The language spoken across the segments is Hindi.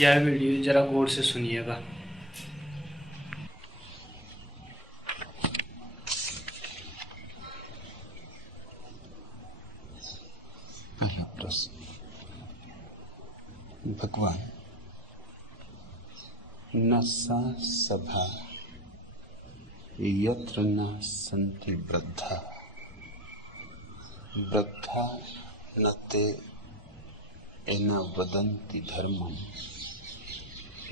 यह वीडियो जरा गौर से सुनिएगा। पहला प्रश्न। भगवान, न सा सभा यत्र न सन्ति वृद्धा, वृद्धा न ते एन वदन्ति धर्मम्,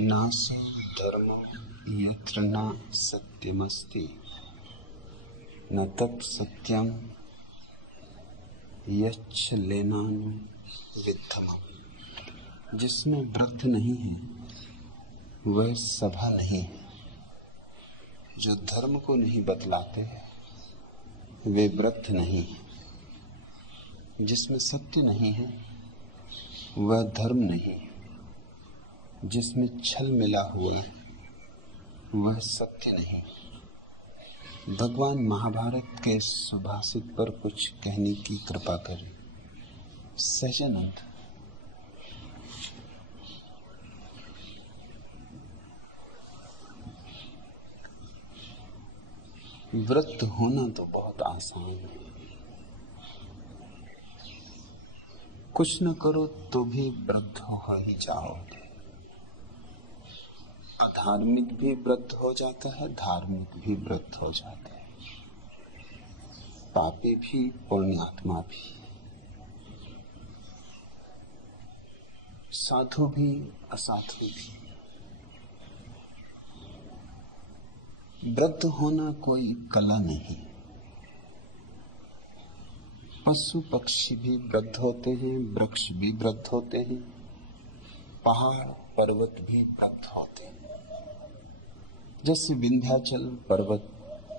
नासो धर्मम् यत्र न सत्यमस्ति, न तत् सत्यम् यच्च लेनानु विद्धमम्। जिसमें वृद्ध नहीं है वह सभा नहीं है। जो धर्म को नहीं बतलाते वे वृद्ध नहीं है। जिसमें सत्य नहीं है वह धर्म नहीं है। जिसमें छल मिला हुआ है वह सत्य नहीं। भगवान महाभारत के सुभाषित पर कुछ कहने की कृपा करें। सहजानंद। वृद्ध होना तो बहुत आसान है। कुछ न करो तो भी वृद्ध हो ही जाओगे। अधार्मिक भी वृद्ध हो जाता है, धार्मिक भी वृद्ध हो जाता है, पापी भी पुण्यात्मा भी, साधु भी असाधु भी। वृद्ध होना कोई कला नहीं। पशु पक्षी भी वृद्ध होते हैं, वृक्ष भी वृद्ध होते हैं, पहाड़ पर्वत भी वृद्ध होते हैं। जैसे विंध्याचल पर्वत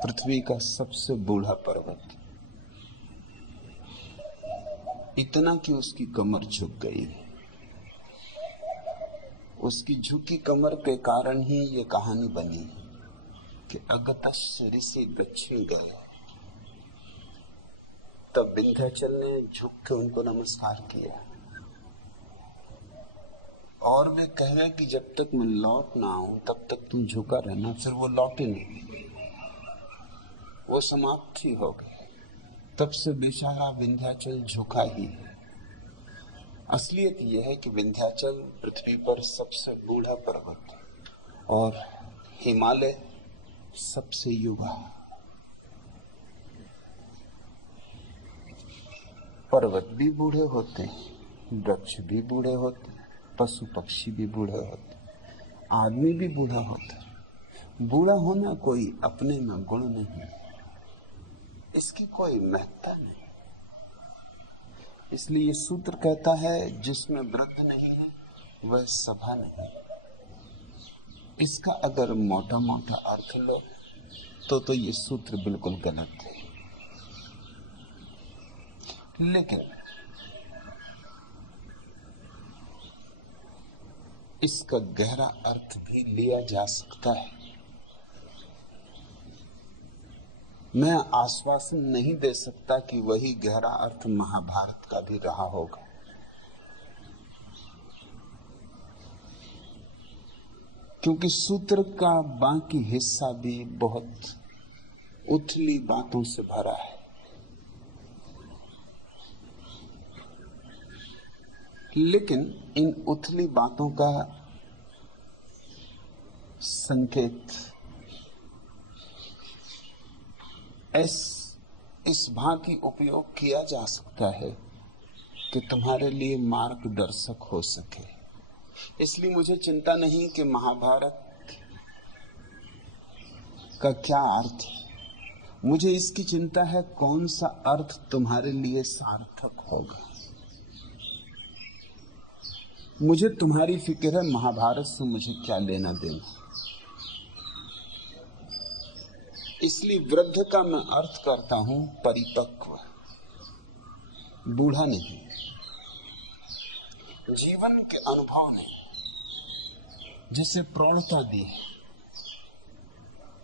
पृथ्वी का सबसे बूढ़ा पर्वत, इतना कि उसकी कमर झुक गई। उसकी झुकी कमर के कारण ही ये कहानी बनी कि अगस्त्य ऋषि दक्षिण गए, तब विंध्याचल ने झुक के उनको नमस्कार किया। और वे कह रहे कि जब तक मैं लौट ना आऊं तब तक तुम झुका रहना। फिर वो लौटे नहीं, वो समाप्त ही हो गए। तब से बेचारा विंध्याचल झुका ही है। असलियत यह है कि विंध्याचल पृथ्वी पर सबसे बूढ़ा पर्वत और हिमालय सबसे युवा। पर्वत भी बूढ़े होते हैं, वृक्ष भी बूढ़े होते हैं, पशु पक्षी भी बूढ़े होते, आदमी भी बूढ़ा होता है। बूढ़ा होना कोई अपने में गुण नहीं, इसकी कोई महत्ता नहीं। इसलिए ये सूत्र कहता है जिसमें वृद्ध नहीं है वह सभा नहीं। इसका अगर मोटा मोटा अर्थ लो तो ये सूत्र बिल्कुल गलत है। लेकिन इसका गहरा अर्थ भी लिया जा सकता है। मैं आश्वासन नहीं दे सकता कि वही गहरा अर्थ महाभारत का भी रहा होगा, क्योंकि सूत्र का बाकी हिस्सा भी बहुत उथली बातों से भरा है। लेकिन इन उथली बातों का संकेत इस भांति उपयोग किया जा सकता है कि तुम्हारे लिए मार्गदर्शक हो सके। इसलिए मुझे चिंता नहीं कि महाभारत का क्या अर्थ है। मुझे इसकी चिंता है कौन सा अर्थ तुम्हारे लिए सार्थक होगा। मुझे तुम्हारी फिक्र है, महाभारत से मुझे क्या लेना देना। इसलिए वृद्ध का मैं अर्थ करता हूं परिपक्व, बूढ़ा नहीं। जीवन के अनुभव ने जिसे प्रौढ़ता दी,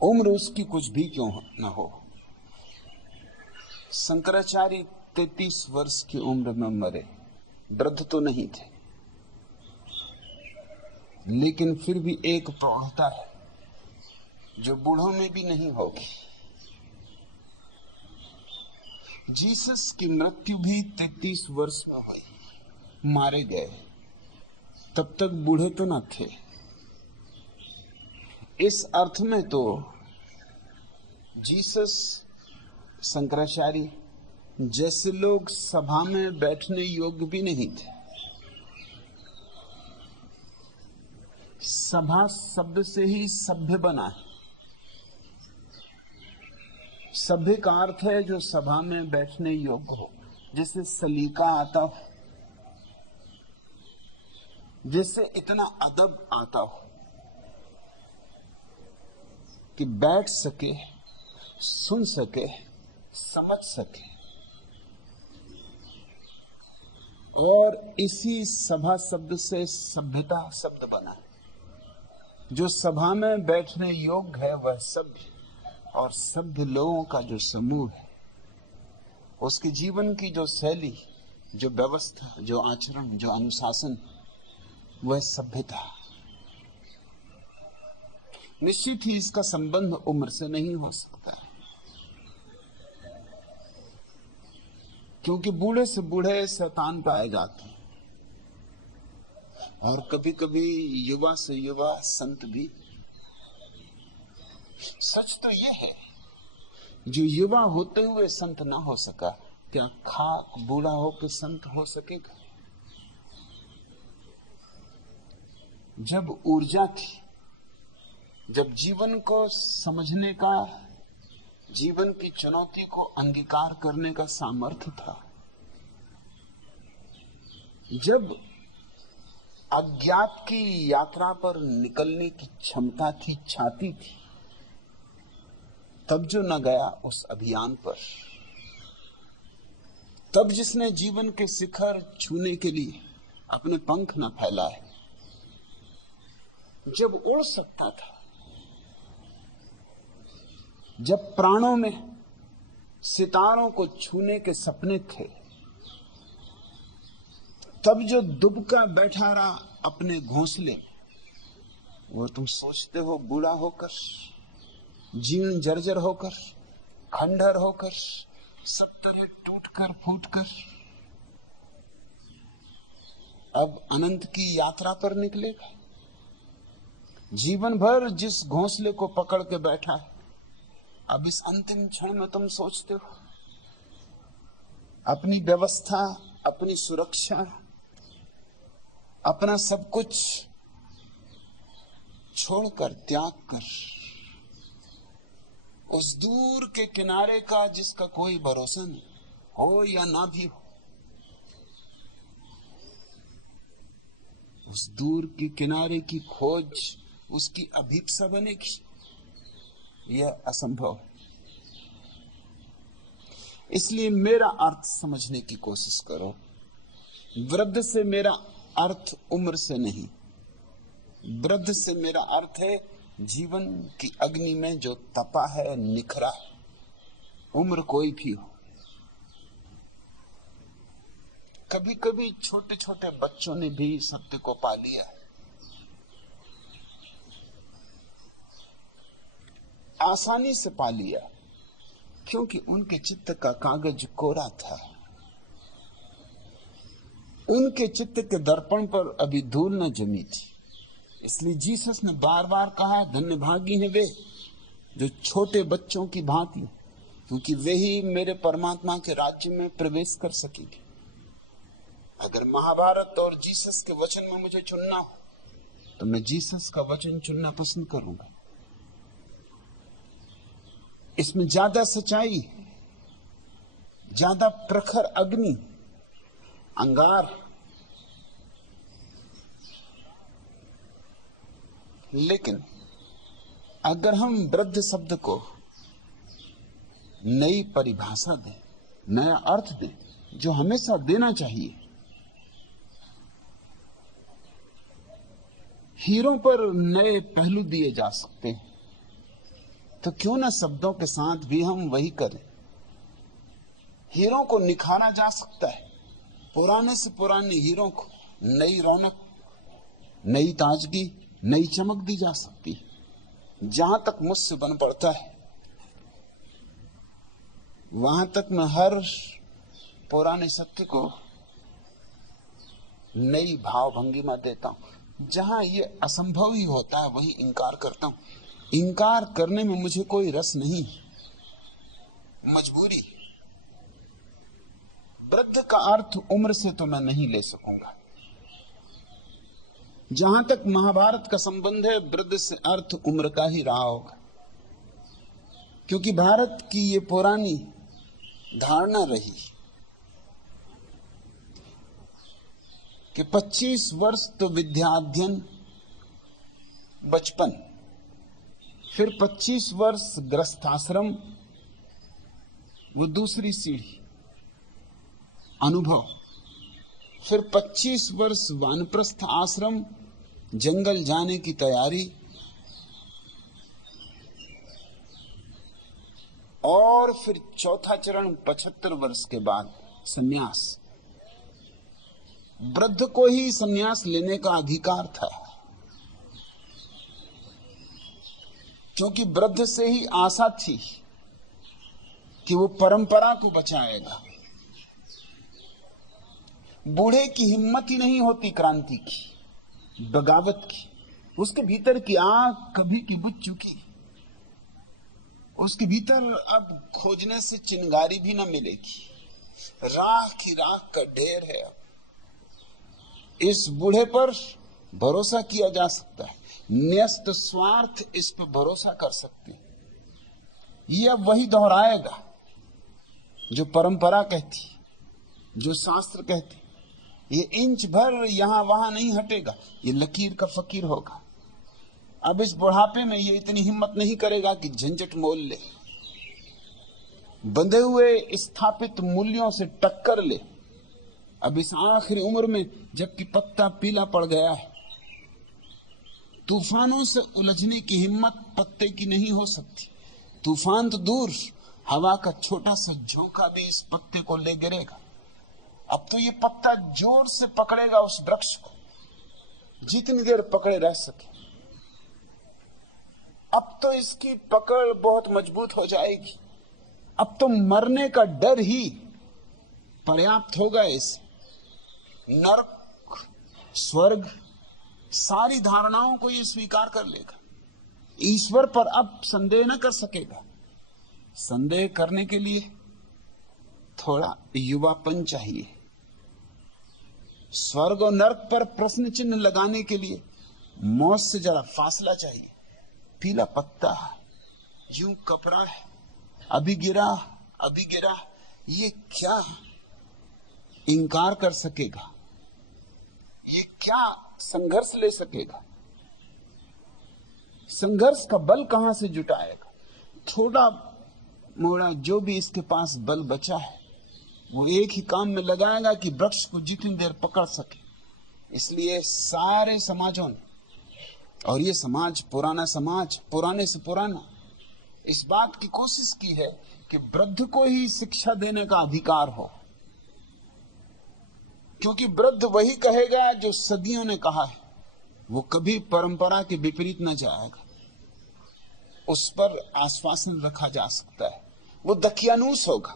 उम्र उसकी कुछ भी क्यों न हो। शंकराचार्य 33 वर्ष की उम्र में मरे, वृद्ध तो नहीं थे। लेकिन फिर भी एक प्रौढ़ता है जो बूढ़ों में भी नहीं होगी। जीसस की मृत्यु भी 33 वर्ष में हुई, मारे गए, तब तक बूढ़े तो न थे। इस अर्थ में तो जीसस, शंकराचार्य जैसे लोग सभा में बैठने योग्य भी नहीं थे। सभा शब्द से ही सभ्य बना है। सभ्य का अर्थ है जो सभा में बैठने योग्य हो, जैसे सलीका आता हो, जैसे इतना अदब आता हो कि बैठ सके, सुन सके, समझ सके। और इसी सभा शब्द से सभ्यता शब्द बना। जो सभा में बैठने योग्य है वह सभ्य, और सभ्य लोगों का जो समूह है, उसके जीवन की जो शैली, जो व्यवस्था, जो आचरण, जो अनुशासन, वह सभ्यता। निश्चित ही इसका संबंध उम्र से नहीं हो सकता, क्योंकि बूढ़े से बूढ़े शैतान पाए जाते हैं, और कभी कभी युवा से युवा संत भी। सच तो यह है, जो युवा होते हुए संत ना हो सका, क्या खाक बूढ़ा होकर संत हो सकेगा? जब ऊर्जा थी, जब जीवन को समझने का, जीवन की चुनौती को अंगीकार करने का सामर्थ्य था, जब अज्ञात की यात्रा पर निकलने की क्षमता थी, छाती थी, तब जो न गया उस अभियान पर, तब जिसने जीवन के शिखर छूने के लिए अपने पंख न फैलाए, जब उड़ सकता था, जब प्राणों में सितारों को छूने के सपने थे, तब जो दुबका बैठा रहा अपने घोंसले, वो तुम सोचते हो बूढ़ा होकर, जीर्ण जर्जर होकर, खंडहर होकर, सब तरह टूटकर फूटकर अब अनंत की यात्रा पर निकलेगा? जीवन भर जिस घोंसले को पकड़ के बैठा है, अब इस अंतिम क्षण में तुम सोचते हो अपनी व्यवस्था, अपनी सुरक्षा, अपना सब कुछ छोड़कर, त्याग कर, उस दूर के किनारे का जिसका कोई भरोसा नहीं, हो या ना भी हो, उस दूर के किनारे की खोज, उसकी अभीप्सा बनेगी? यह असंभव। इसलिए मेरा अर्थ समझने की कोशिश करो। वृद्ध से मेरा अर्थ उम्र से नहीं, वृद्ध से मेरा अर्थ है जीवन की अग्नि में जो तपा है, निखरा है, उम्र कोई भी हो। कभी कभी छोटे छोटे बच्चों ने भी सत्य को पा लिया है, आसानी से पा लिया, क्योंकि उनके चित्त का कागज कोरा था, उनके चित्त के दर्पण पर अभी धूल न जमी थी। इसलिए जीसस ने बार बार कहा, धन्य भागी हैं वे जो छोटे बच्चों की भांति, क्योंकि वे ही मेरे परमात्मा के राज्य में प्रवेश कर सकेंगे। अगर महाभारत और जीसस के वचन में मुझे चुनना हो, तो मैं जीसस का वचन चुनना पसंद करूंगा। इसमें ज्यादा सच्चाई, ज्यादा प्रखर अग्नि, अंगार। लेकिन अगर हम वृद्ध शब्द को नई परिभाषा दें, नया अर्थ दें, जो हमेशा देना चाहिए, हीरों पर नए पहलू दिए जा सकते हैं, तो क्यों ना शब्दों के साथ भी हम वही करें। हीरों को निखारा जा सकता है, पुराने से पुराने हीरों को नई रौनक, नई ताजगी, नई चमक दी जा सकती है। जहां तक मुझसे बन पड़ता है वहां तक मैं हर पुराने सत्य को नई भाव भंगिमा देता हूं। जहां ये असंभव ही होता है वहीं इंकार करता हूं। इंकार करने में मुझे कोई रस नहीं, मजबूरी। वृद्ध का अर्थ उम्र से तो मैं नहीं ले सकूंगा। जहां तक महाभारत का संबंध है, वृद्ध से अर्थ उम्र का ही रहा होगा, क्योंकि भारत की ये पुरानी धारणा रही कि 25 वर्ष तो विद्याध्ययन, बचपन, फिर 25 वर्ष गृहस्थाश्रम, वो दूसरी सीढ़ी अनुभव, फिर 25 वर्ष वानप्रस्थ आश्रम, जंगल जाने की तैयारी, और फिर चौथा चरण 75 वर्ष के बाद संन्यास। वृद्ध को ही संन्यास लेने का अधिकार था, क्योंकि वृद्ध से ही आशा थी कि वो परंपरा को बचाएगा। बूढ़े की हिम्मत ही नहीं होती क्रांति की, बगावत की। उसके भीतर की आग कभी की बुझ चुकी, उसके भीतर अब खोजने से चिंगारी भी न मिलेगी। राख ही राख का ढेर है। अब इस बूढ़े पर भरोसा किया जा सकता है, न्यस्त स्वार्थ इस पर भरोसा कर सकते हैं। ये अब वही दोहराएगा जो परंपरा कहती, जो शास्त्र कहते। ये इंच भर यहां वहां नहीं हटेगा, ये लकीर का फकीर होगा। अब इस बुढ़ापे में ये इतनी हिम्मत नहीं करेगा कि झंझट मोल ले, बंधे हुए स्थापित मूल्यों से टक्कर ले। अब इस आखिरी उम्र में, जबकि पत्ता पीला पड़ गया है, तूफानों से उलझने की हिम्मत पत्ते की नहीं हो सकती। तूफान तो दूर, हवा का छोटा सा झोंका भी इस पत्ते को ले गिरेगा। अब तो ये पत्ता जोर से पकड़ेगा उस वृक्ष को, जितनी देर पकड़े रह सके। अब तो इसकी पकड़ बहुत मजबूत हो जाएगी। अब तो मरने का डर ही पर्याप्त होगा इसे। नरक, स्वर्ग, सारी धारणाओं को ये स्वीकार कर लेगा। ईश्वर पर अब संदेह न कर सकेगा। संदेह करने के लिए थोड़ा युवापन चाहिए। स्वर्ग और नरक पर प्रश्न चिन्ह लगाने के लिए मौत से जरा फासला चाहिए। पीला पत्ता यूं कपड़ा है, अभी गिरा, अभी गिरा, ये क्या इंकार कर सकेगा? ये क्या संघर्ष ले सकेगा? संघर्ष का बल कहां से जुटाएगा? थोड़ा मोड़ा जो भी इसके पास बल बचा है, वो एक ही काम में लगाएगा कि वृक्ष को जितनी देर पकड़ सके। इसलिए सारे समाजों ने, और ये समाज पुराना समाज, पुराने से पुराना, इस बात की कोशिश की है कि वृद्ध को ही शिक्षा देने का अधिकार हो, क्योंकि वृद्ध वही कहेगा जो सदियों ने कहा है। वो कभी परंपरा के विपरीत न जाएगा, उस पर आश्वासन रखा जा सकता है। वो दकियानूस होगा,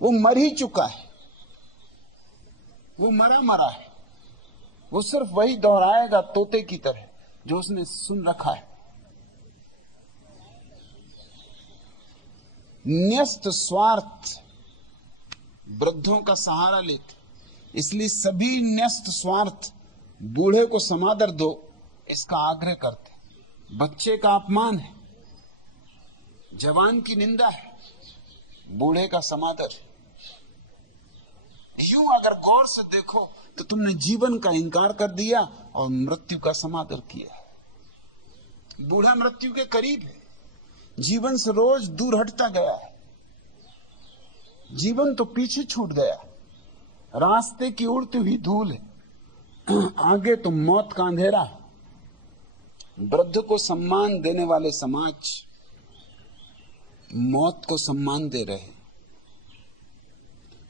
वो मर ही चुका है, वो मरा मरा है। वो सिर्फ वही दोहराएगा तोते की तरह जो उसने सुन रखा है। न्यस्त स्वार्थ वृद्धों का सहारा लेते, इसलिए सभी न्यस्त स्वार्थ बूढ़े को समादर दो इसका आग्रह करते। बच्चे का अपमान है, जवान की निंदा है, बूढ़े का समादर। यूं अगर गौर से देखो तो तुमने जीवन का इंकार कर दिया और मृत्यु का समादर किया। बूढ़ा मृत्यु के करीब है, जीवन से रोज दूर हटता गया है। जीवन तो पीछे छूट गया, रास्ते की उड़ती हुई धूल है, आगे तो मौत का अंधेरा है। वृद्ध को सम्मान देने वाले समाज मौत को सम्मान दे रहे हैं।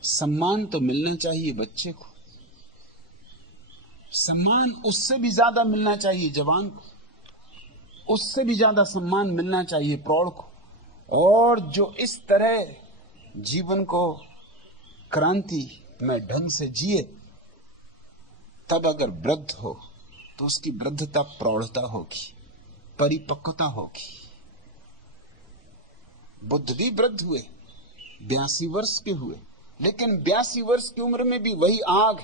सम्मान तो मिलना चाहिए बच्चे को, सम्मान उससे भी ज्यादा मिलना चाहिए जवान को, उससे भी ज्यादा सम्मान मिलना चाहिए प्रौढ़ को। और जो इस तरह जीवन को क्रांति में ढंग से जिए, तब अगर वृद्ध हो तो उसकी वृद्धता प्रौढ़ता होगी, परिपक्वता होगी। बुद्ध भी वृद्ध हुए, 82 वर्ष के हुए, लेकिन 82 वर्ष की उम्र में भी वही आग,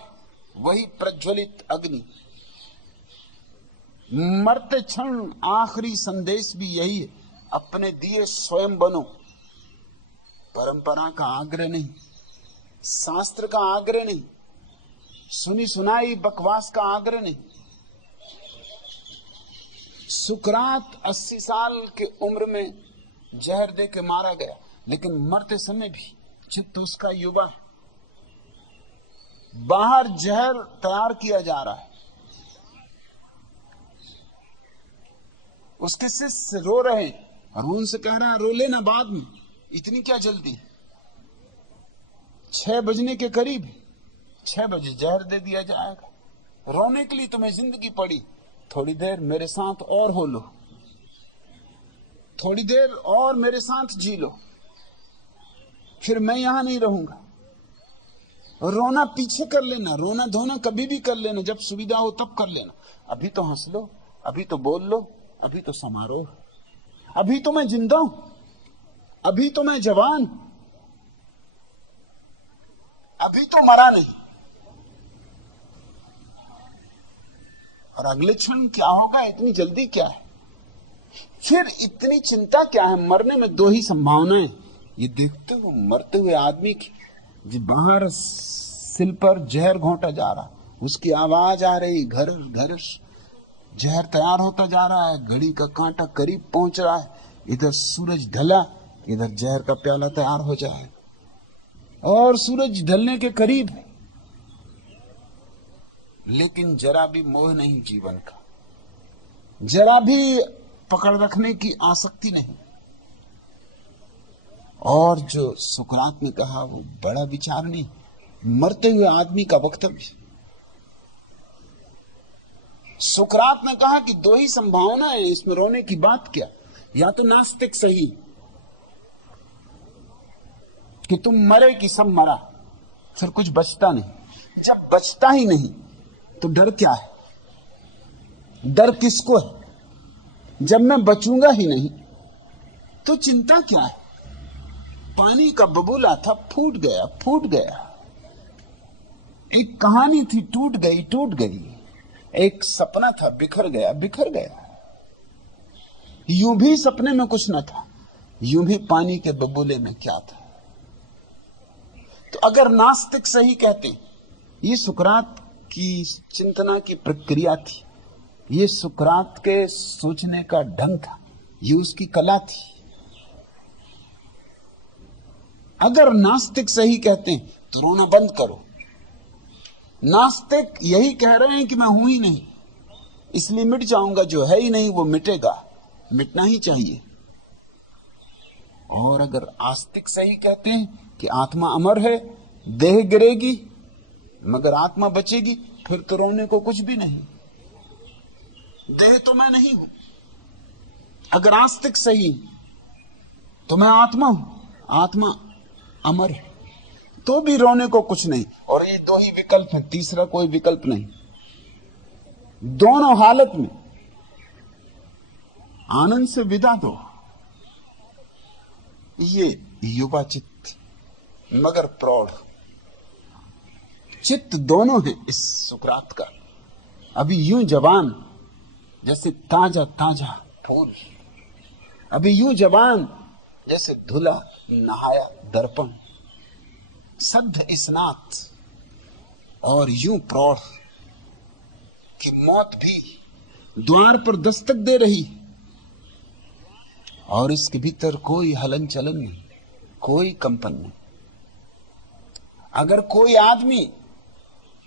वही प्रज्वलित अग्नि। मरते क्षण आखिरी संदेश भी यही है, अपने दिए स्वयं बनो। परंपरा का आग्रह नहीं, शास्त्र का आग्रह नहीं, सुनी सुनाई बकवास का आग्रह नहीं। सुकरात 80 साल के उम्र में जहर दे के मारा गया, लेकिन मरते समय भी चित्त उसका युवा है। बाहर जहर तैयार किया जा रहा है, उसके शिष्य रो रहे हैं और उनसे कह रहा है रो लेना बाद में, इतनी क्या जल्दी। 6 बजने के करीब, 6 बजे जहर दे दिया जाएगा। रोने के लिए तुम्हें जिंदगी पड़ी, थोड़ी देर मेरे साथ और हो लो, थोड़ी देर और मेरे साथ जी लो, फिर मैं यहां नहीं रहूंगा। रोना पीछे कर लेना, रोना धोना कभी भी कर लेना, जब सुविधा हो तब कर लेना। अभी तो हंस लो, अभी तो बोल लो, अभी तो समारोह, अभी तो मैं जिंदा हूं, अभी तो मैं जवान, अभी तो मरा नहीं। और अगले क्षण क्या होगा, इतनी जल्दी क्या है, फिर इतनी चिंता क्या है। मरने में 2 ही संभावनाएं, ये देखते हो मरते हुए आदमी की, जो बाहर सिल पर जहर घोंटा जा रहा, उसकी आवाज आ रही, घर घर जहर तैयार होता जा रहा है, घड़ी का कांटा करीब पहुंच रहा है, इधर सूरज ढला, इधर जहर का प्याला तैयार हो जाए, और सूरज ढलने के करीब है। लेकिन जरा भी मोह नहीं जीवन का, जरा भी पकड़ रखने की आसक्ति नहीं। और जो सुकरात ने कहा वो बड़ा विचार नहीं, मरते हुए आदमी का वक्तव्य। सुकरात ने कहा कि 2 ही संभावना है, इसमें रोने की बात क्या। या तो नास्तिक सही कि तुम मरे कि सब मरा, फिर कुछ बचता नहीं। जब बचता ही नहीं तो डर क्या है, डर किसको है। जब मैं बचूंगा ही नहीं तो चिंता क्या है। पानी का बबूला था, फूट गया, फूट गया। एक कहानी थी, टूट गई, टूट गई। एक सपना था, बिखर गया, बिखर गया। यूं भी सपने में कुछ न था, यूं भी पानी के बबूले में क्या था। तो अगर नास्तिक सही कहते, ये सुकरात की चिंतना की प्रक्रिया थी, ये सुकरात के सोचने का ढंग था, ये उसकी कला थी। अगर नास्तिक सही कहते हैं तो रोना बंद करो। नास्तिक यही कह रहे हैं कि मैं हूं ही नहीं, इसलिए मिट जाऊंगा, जो है ही नहीं वो मिटेगा, मिटना ही चाहिए। और अगर आस्तिक सही कहते हैं कि आत्मा अमर है, देह गिरेगी मगर आत्मा बचेगी, फिर तो रोने को कुछ भी नहीं, देह तो मैं नहीं हूं। अगर आस्तिक सही तो मैं आत्मा हूं, आत्मा अमर है, तो भी रोने को कुछ नहीं। और ये 2 ही विकल्प हैं, तीसरा कोई विकल्प नहीं। दोनों हालत में आनंद से विदा दो। ये युवा चित्त मगर प्रौढ़ चित्त दोनों है इस सुकरात का। अभी यूं जवान जैसे ताजा ताजा फूल, अभी यूं जवान जैसे धुला नहाया दर्पण, सद्ध स्नात। और यूं प्रौढ़ कि मौत भी द्वार पर दस्तक दे रही, और इसके भीतर कोई हलन चलन नहीं, कोई कंपन नहीं। अगर कोई आदमी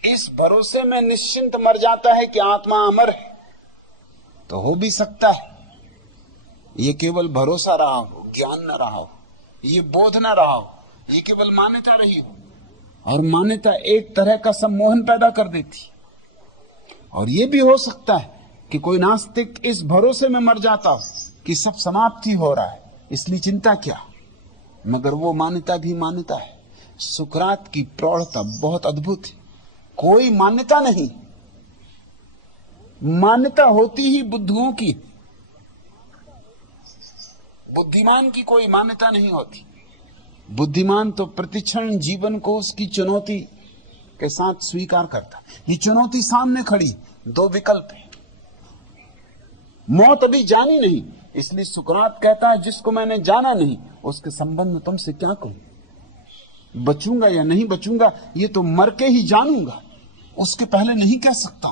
इस भरोसे में निश्चिंत मर जाता है कि आत्मा अमर है, तो हो भी सकता है ये केवल भरोसा रहा हो, ज्ञान न रहा हो, ये बोध न रहा हो, ये केवल मान्यता रही हो। और मान्यता एक तरह का सम्मोहन पैदा कर देती। और ये भी हो सकता है कि कोई नास्तिक इस भरोसे में मर जाता हो कि सब समाप्ति हो रहा है, इसलिए चिंता क्या। मगर वो मान्यता भी मान्यता है। सुकरात की प्रौढ़ता बहुत अद्भुत है। कोई मान्यता नहीं, मान्यता होती ही बुद्धुओं की। बुद्धिमान की कोई मान्यता नहीं होती। बुद्धिमान तो प्रतिक्षण जीवन को उसकी चुनौती के साथ स्वीकार करता। ये चुनौती सामने खड़ी, दो विकल्प है, मौत अभी जानी नहीं, इसलिए सुकरात कहता है जिसको मैंने जाना नहीं उसके संबंध में तुमसे क्या कहूं। बचूंगा या नहीं बचूंगा ये तो मर के ही जानूंगा, उसके पहले नहीं कह सकता।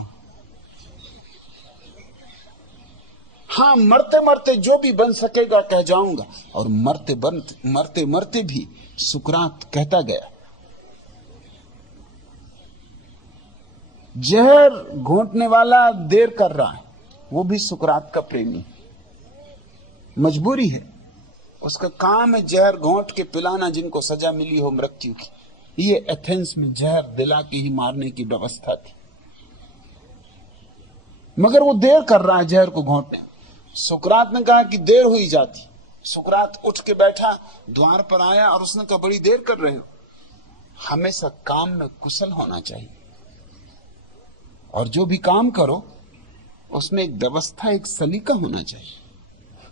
हां, मरते मरते जो भी बन सकेगा कह जाऊंगा। और मरते मरते भी सुकरात कहता गया। जहर घोंटने वाला देर कर रहा है, वो भी सुकरात का प्रेमी। मजबूरी है, उसका काम है जहर घोंट के पिलाना जिनको सजा मिली हो मृत्यु की। ये एथेंस में जहर दिला के ही मारने की व्यवस्था थी, मगर वो देर कर रहा है जहर को घोंटने। सुकरात ने कहा कि देर हुई जाती। सुकरात उठ के बैठा, द्वार पर आया और उसने कहा बड़ी देर कर रहे हो। हमेशा काम में कुशल होना चाहिए, और जो भी काम करो उसमें एक व्यवस्था, एक सलीका होना चाहिए।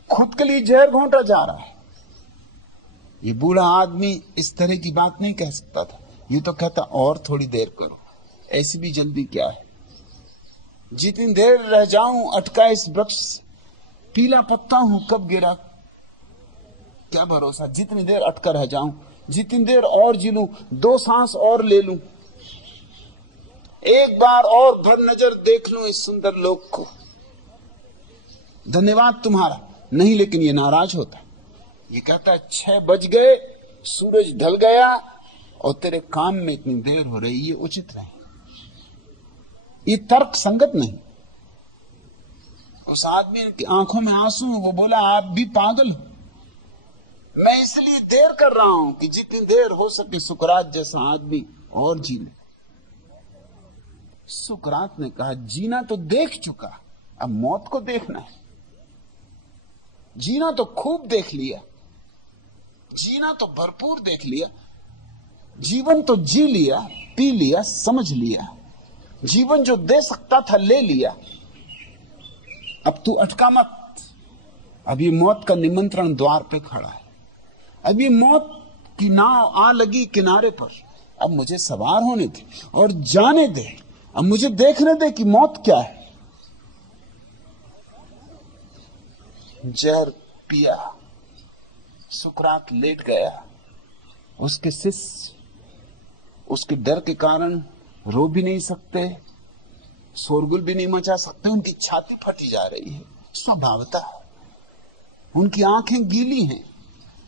खुद के लिए जहर घोंटा जा रहा है। ये बूढ़ा आदमी इस तरह की बात नहीं कह सकता था। ये तो कहता और थोड़ी देर करो, ऐसी भी जल्दी क्या है। जितनी देर रह जाऊं अटका इस वृक्ष से, पीला पत्ता हूं कब गिरा क्या भरोसा। जितनी देर अटका रह जाऊं, जितनी देर और जी लूं, 2 सांस और ले लूं, एक बार और भर नजर देख लूं इस सुंदर लोक को। धन्यवाद तुम्हारा। नहीं, लेकिन ये नाराज होता। ये कहता है 6 बज गए, सूरज ढल गया और तेरे काम में इतनी देर हो रही, ये उचित नहीं, ये तर्क संगत नहीं। उस आदमी की आंखों में आंसू, वो बोला आप भी पागल हो। मैं इसलिए देर कर रहा हूं कि जितनी देर हो सके सुकरात जैसा आदमी और जी ले। सुकरात ने कहा जीना तो देख चुका, अब मौत को देखना है। जीना तो खूब देख लिया, जीना तो भरपूर देख लिया, जीवन तो जी लिया, पी लिया, समझ लिया। जीवन जो दे सकता था ले लिया। अब तू अटका मत। अब ये मौत का निमंत्रण द्वार पे खड़ा है। अब ये मौत की नाव आ लगी किनारे पर। अब मुझे सवार होने दे और जाने दे। अब मुझे देखने दे कि मौत क्या है। जहर पिया, सुकरात लेट गया। उसके शिष्य उसके डर के कारण रो भी नहीं सकते, शोरगुल भी नहीं मचा सकते। उनकी छाती फटी जा रही है स्वभावतः। उनकी आंखें गीली हैं,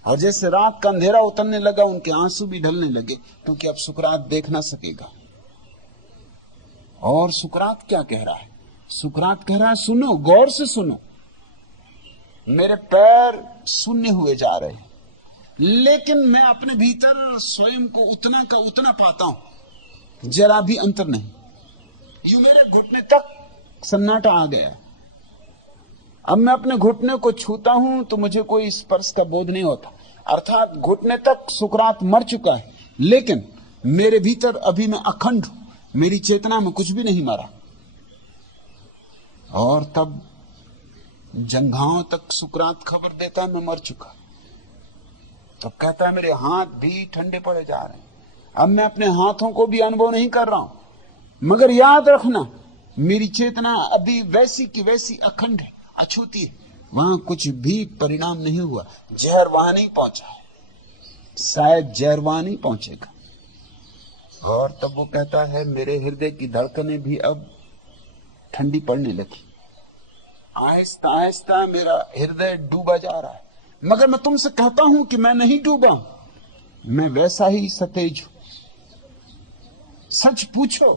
और जैसे रात का अंधेरा उतरने लगा उनके आंसू भी ढलने लगे, क्योंकि अब सुकरात देख ना सकेगा। और सुकरात क्या कह रहा है? सुकरात कह रहा है सुनो, गौर से सुनो। मेरे पैर शून्य हुए जा रहे हैं, लेकिन मैं अपने भीतर स्वयं को उतना का उतना पाता हूं, जरा भी अंतर नहीं। यूं मेरे घुटने तक सन्नाटा आ गया। अब मैं अपने घुटने को छूता हूं तो मुझे कोई स्पर्श का बोध नहीं होता। अर्थात घुटने तक सुकरात मर चुका है, लेकिन मेरे भीतर अभी मैं अखंड हूं। मेरी चेतना में कुछ भी नहीं मरा। और तब जंघाओं तक सुकरात खबर देता है मैं मर चुका। तब कहता है मेरे हाथ भी ठंडे पड़े जा रहे हैं। अब मैं अपने हाथों को भी अनुभव नहीं कर रहा हूं, मगर याद रखना मेरी चेतना अभी वैसी की वैसी अखंड है, अछूती है। वहां कुछ भी परिणाम नहीं हुआ। जहर वहां नहीं पहुंचा है, शायद जहर वहां नहीं पहुंचेगा। और तब वो कहता है मेरे हृदय की धड़कनें भी अब ठंडी पड़ने लगी। आहिस्ता आहिस्ता मेरा हृदय डूबा जा रहा है, मगर मैं तुमसे कहता हूं कि मैं नहीं डूबा हूं, मैं वैसा ही सतेज हूं। सच पूछो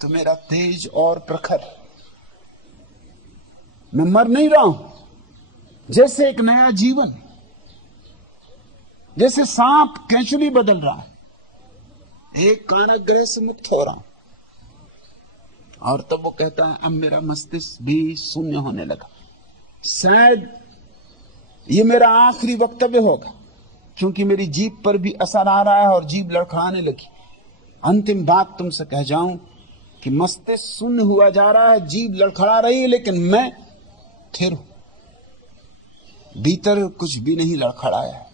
तो मेरा तेज और प्रखर है। मैं मर नहीं रहा हूं, जैसे एक नया जीवन, जैसे सांप कैंचुली बदल रहा है, एक कारागृह से मुक्त हो रहा हूं। और तब वो कहता है अब मेरा मस्तिष्क भी शून्य होने लगा, शायद ये मेरा आखिरी वक्तव्य होगा, क्योंकि मेरी जीभ पर भी असर आ रहा है और जीभ लड़खड़ाने लगी। अंतिम बात तुमसे कह जाऊं कि मस्तिष्क शून्य हुआ जा रहा है, जीभ लड़खड़ा रही है, लेकिन मैं स्थिर हूं। भीतर कुछ भी नहीं लड़खड़ाया है,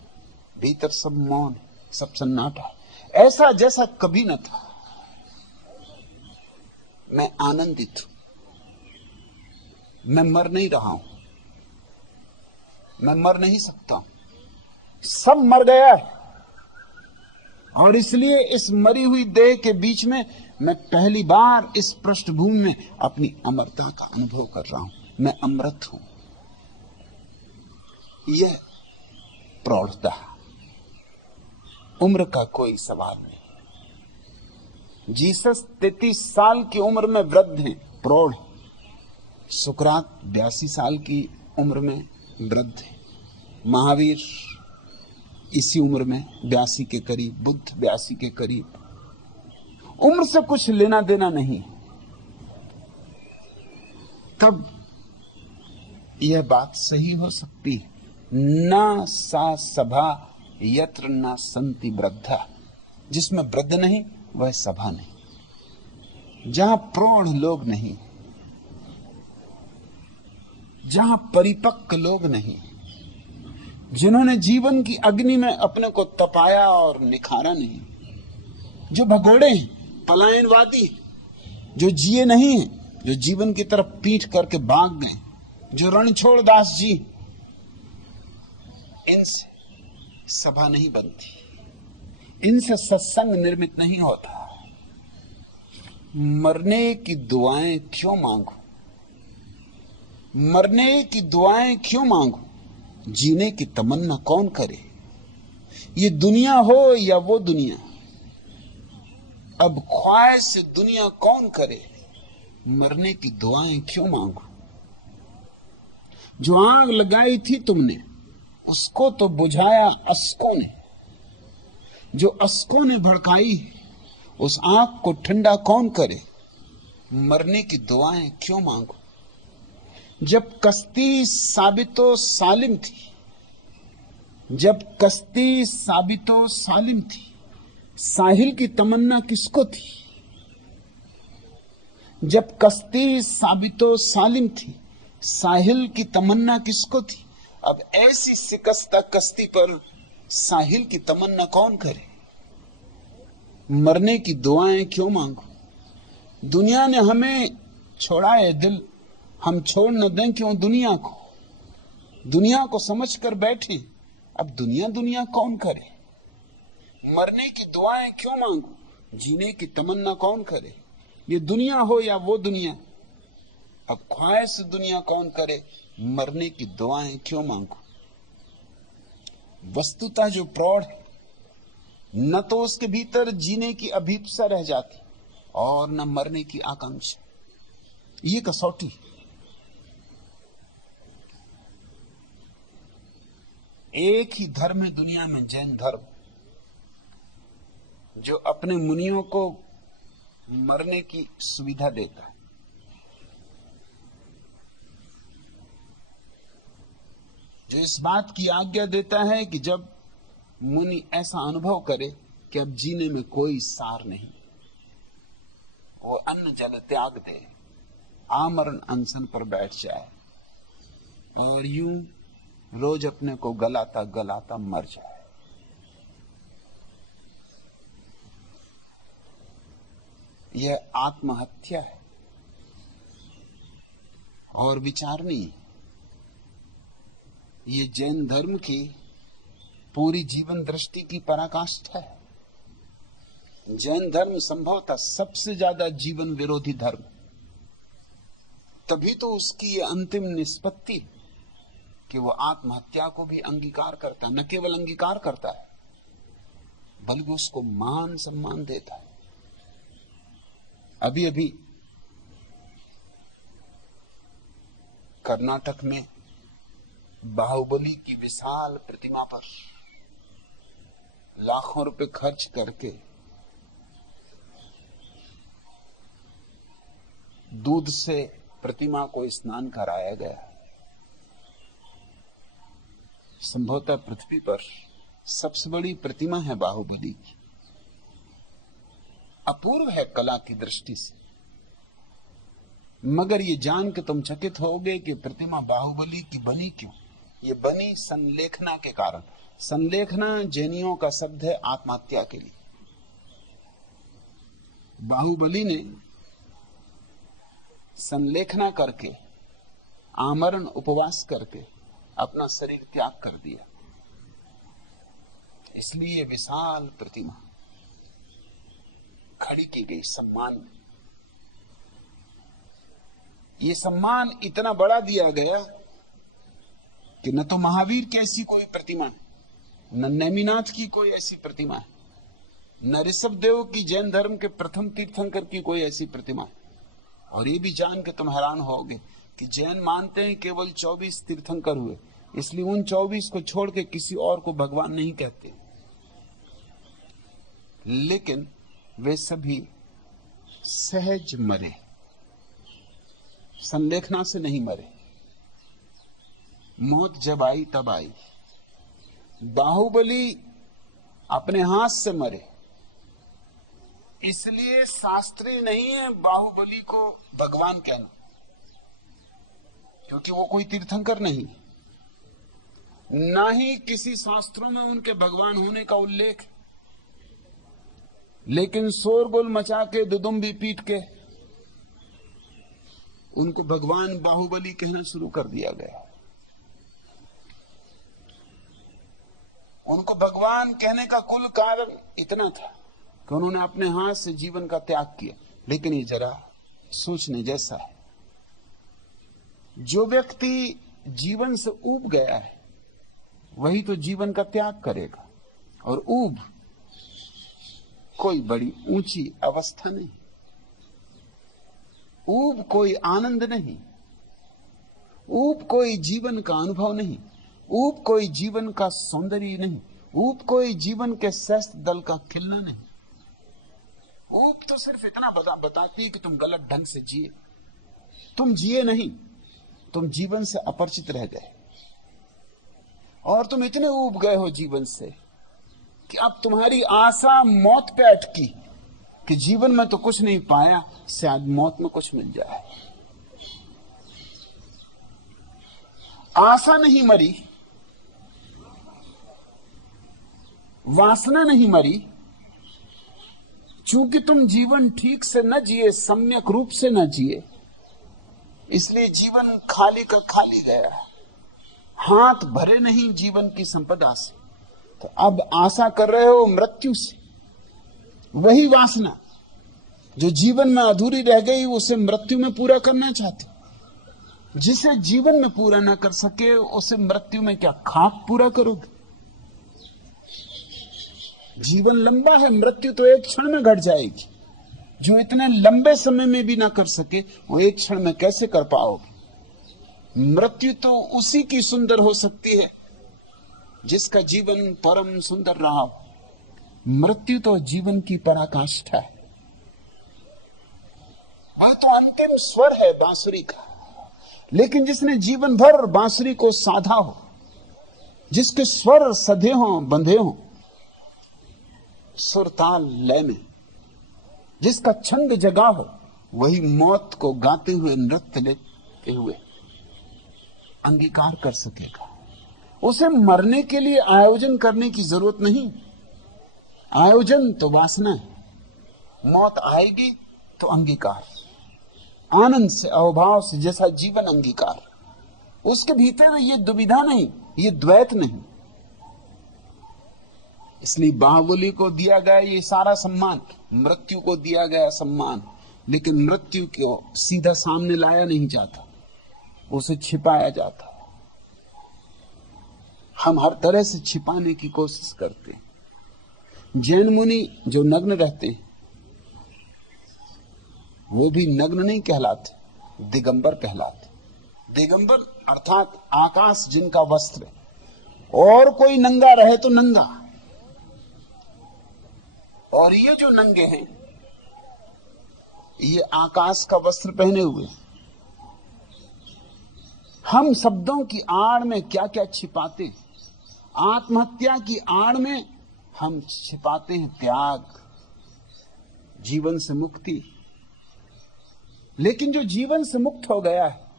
भीतर सब मौन, सब सन्नाटा, ऐसा जैसा कभी न था। मैं आनंदित हूं, मैं मर नहीं रहा हूं, मैं मर नहीं सकता हूं, सब मर गया है। और इसलिए इस मरी हुई देह के बीच में मैं पहली बार इस पृष्ठभूमि में अपनी अमरता का अनुभव कर रहा हूं। मैं अमृत हूं। यह प्रौढ़ता, उम्र का कोई सवाल नहीं। जीसस 33 साल की उम्र में वृद्ध हैं, प्रौढ़। सुकरात 82 साल की उम्र में वृद्ध है। महावीर इसी उम्र में 82 के करीब, बुद्ध 82 के करीब। उम्र से कुछ लेना देना नहीं। तब यह बात सही हो सकती है, ना सा सभा यत्र ना संति वृद्धा। जिसमें वृद्ध नहीं वह सभा नहीं। जहां प्रौढ़ लोग नहीं, जहां परिपक्व लोग नहीं, जिन्होंने जीवन की अग्नि में अपने को तपाया और निखारा नहीं, जो भगोड़े हैं, पलायनवादी, जो जिए नहीं हैं, जो जीवन की तरफ पीठ करके भाग गए, जो रणछोड़ दास जी, इनसे सभा नहीं बनती, इनसे सत्संग निर्मित नहीं होता। मरने की दुआएं क्यों मांगू, मरने की दुआएं क्यों मांगू, जीने की तमन्ना कौन करे। ये दुनिया हो या वो दुनिया, अब ख्वाहिश से दुनिया कौन करे। मरने की दुआएं क्यों मांगू। जो आग लगाई थी तुमने, उसको तो बुझाया अस्कों ने। जो अस्कों ने भड़काई, उस आग को ठंडा कौन करे। मरने की दुआएं क्यों मांगू। जब कश्ती साबितो सालिम थी, जब कश्ती साबितो सालिम थी, साहिल की तमन्ना किसको थी। जब कश्ती साबितो सालिम थी, साहिल की तमन्ना किसको थी। अब ऐसी शिकस्ता कश्ती पर साहिल की तमन्ना कौन करे। मरने की दुआएं क्यों मांगू। दुनिया ने हमें छोड़ा है दिल, हम छोड़ न दें क्यों दुनिया को। दुनिया को समझ कर बैठे, अब दुनिया दुनिया कौन करे। मरने की दुआएं क्यों मांगू, जीने की तमन्ना कौन करे। ये दुनिया हो या वो दुनिया, अब ख्वाहिश दुनिया कौन करे। मरने की दुआएं क्यों मांगू। वस्तुतः जो प्रौढ़ है, न तो उसके भीतर जीने की अभीप्सा रह जाती और न मरने की आकांक्षा। ये कसौटी। एक ही धर्म है दुनिया में, जैन धर्म, जो अपने मुनियों को मरने की सुविधा देता है। जो इस बात की आज्ञा देता है कि जब मुनि ऐसा अनुभव करे कि अब जीने में कोई सार नहीं, वो अन्न जल त्याग दे, आमरण अनशन पर बैठ जाए और यूं रोज अपने को गलाता गलाता मर जाए। यह आत्महत्या है और विचारणीय। ये जैन धर्म की पूरी जीवन दृष्टि की पराकाष्ठा है। जैन धर्म संभवतः सबसे ज्यादा जीवन विरोधी धर्म, तभी तो उसकी ये अंतिम निष्पत्ति कि वो आत्महत्या को भी अंगीकार करता है। न केवल अंगीकार करता है बल्कि उसको मान सम्मान देता है। अभी अभी कर्नाटक में बाहुबली की विशाल प्रतिमा पर लाखों रुपए खर्च करके दूध से प्रतिमा को स्नान कराया गया। संभवतः पृथ्वी पर सबसे बड़ी प्रतिमा है बाहुबली की। अपूर्व है कला की दृष्टि से, मगर ये जान के तुम चकित होगे कि प्रतिमा बाहुबली की बनी क्यों। ये बनी संलेखना के कारण। संलेखना जैनियों का शब्द है आत्महत्या के लिए। बाहुबली ने संलेखना करके, आमरण उपवास करके अपना शरीर त्याग कर दिया। इसलिए विशाल प्रतिमा खड़ी की गई सम्मान में। ये सम्मान इतना बड़ा दिया गया कि न तो महावीर की ऐसी कोई प्रतिमा है, न नेमिनाथ की कोई ऐसी प्रतिमा है, न ऋषभ देव की जैन धर्म के प्रथम तीर्थंकर की कोई ऐसी प्रतिमा है। और ये भी जान के तुम हैरान होगे कि जैन मानते हैं केवल 24 तीर्थंकर हुए, इसलिए उन 24 को छोड़ के किसी और को भगवान नहीं कहते। लेकिन वे सभी सहज मरे, संलेखना से नहीं मरे। मौत जब आई तब आई। बाहुबली अपने हाथ से मरे, इसलिए शास्त्रीय नहीं है बाहुबली को भगवान कहना, क्योंकि वो कोई तीर्थंकर नहीं, ना ही किसी शास्त्रों में उनके भगवान होने का उल्लेख। लेकिन शोरगुल मचा के, दुदुम्बी पीट के उनको भगवान बाहुबली कहना शुरू कर दिया गया। उनको भगवान कहने का कुल कारण इतना था कि उन्होंने अपने हाथ से जीवन का त्याग किया। लेकिन ये जरा सोचने जैसा है, जो व्यक्ति जीवन से ऊब गया है वही तो जीवन का त्याग करेगा। और ऊब कोई बड़ी ऊंची अवस्था नहीं, ऊब कोई आनंद नहीं, ऊब कोई जीवन का अनुभव नहीं, ऊब कोई जीवन का सौंदर्य नहीं, ऊब कोई जीवन के श्रेष्ठ दल का खिलना नहीं। ऊब तो सिर्फ इतना बताती है कि तुम गलत ढंग से जिए। तुम जिए नहीं, तुम जीवन से अपरिचित रह गए, और तुम इतने ऊब गए हो जीवन से कि अब तुम्हारी आशा मौत पे अटकी कि जीवन में तो कुछ नहीं पाया, शायद मौत में कुछ मिल जाए। आशा नहीं मरी, वासना नहीं मरी, चूंकि तुम जीवन ठीक से न जिए, सम्यक रूप से न जिए, इसलिए जीवन खाली का खाली गया, हाथ भरे नहीं जीवन की संपदा से। तो अब आशा कर रहे हो मृत्यु से। वही वासना जो जीवन में अधूरी रह गई उसे मृत्यु में पूरा करना चाहते। जिसे जीवन में पूरा ना कर सके उसे मृत्यु में क्या खाक पूरा करोगे? जीवन लंबा है, मृत्यु तो एक क्षण में घट जाएगी। जो इतने लंबे समय में भी ना कर सके वो एक क्षण में कैसे कर पाओगे? मृत्यु तो उसी की सुंदर हो सकती है जिसका जीवन परम सुंदर रहा हो। मृत्यु तो जीवन की पराकाष्ठा है, वह तो अंतिम स्वर है बांसुरी का। लेकिन जिसने जीवन भर बांसुरी को साधा हो, जिसके स्वर सधे हों, बंधे हों सुर ताल लय में, जिसका छंद जगा हो, वही मौत को गाते हुए, नृत्य लेते हुए अंगीकार कर सकेगा। उसे मरने के लिए आयोजन करने की जरूरत नहीं। आयोजन तो वासना है। मौत आएगी तो अंगीकार, आनंद से, अवभाव से, जैसा जीवन अंगीकार। उसके भीतर ये दुविधा नहीं, ये द्वैत नहीं। इसलिए बाहुबली को दिया गया ये सारा सम्मान, मृत्यु को दिया गया सम्मान। लेकिन मृत्यु को सीधा सामने लाया नहीं जाता, उसे छिपाया जाता। हम हर तरह से छिपाने की कोशिश करते हैं। जैन मुनि जो नग्न रहते हैं वो भी नग्न नहीं कहलाते, दिगंबर कहलाते। दिगंबर अर्थात आकाश जिनका वस्त्र है, और कोई नंगा रहे तो नंगा। और ये जो नंगे हैं ये आकाश का वस्त्र पहने हुए। हम शब्दों की आड़ में क्या क्या छिपाते हैं। आत्महत्या की आड़ में हम छिपाते हैं त्याग, जीवन से मुक्ति। लेकिन जो जीवन से मुक्त हो गया है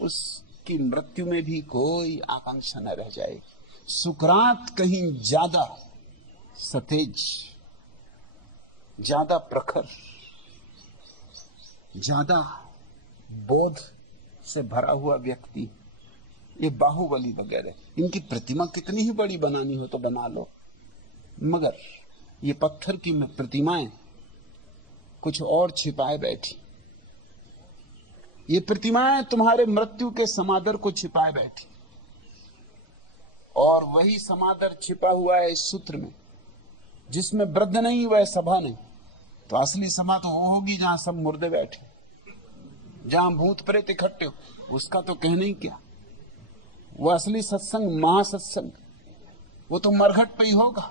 उसकी मृत्यु में भी कोई आकांक्षा न रह जाए। सुकरात कहीं ज्यादा सतेज, ज्यादा प्रखर, ज्यादा बोध से भरा हुआ व्यक्ति। ये बाहुबली वगैरह इनकी प्रतिमा कितनी ही बड़ी बनानी हो तो बना लो, मगर ये पत्थर की प्रतिमाएं कुछ और छिपाए बैठी। ये प्रतिमाएं तुम्हारे मृत्यु के समादर को छिपाए बैठी, और वही समादर छिपा हुआ है इस सूत्र में, जिसमें वृद्ध नहीं वह सभा नहीं। तो असली सभा तो वो होगी जहां सब मुर्दे बैठे, जहां भूत प्रेत इकट्ठे हो, उसका तो कहना ही क्या। वो असली सत्संग, महासत्संग, वो तो मरघट पे ही होगा।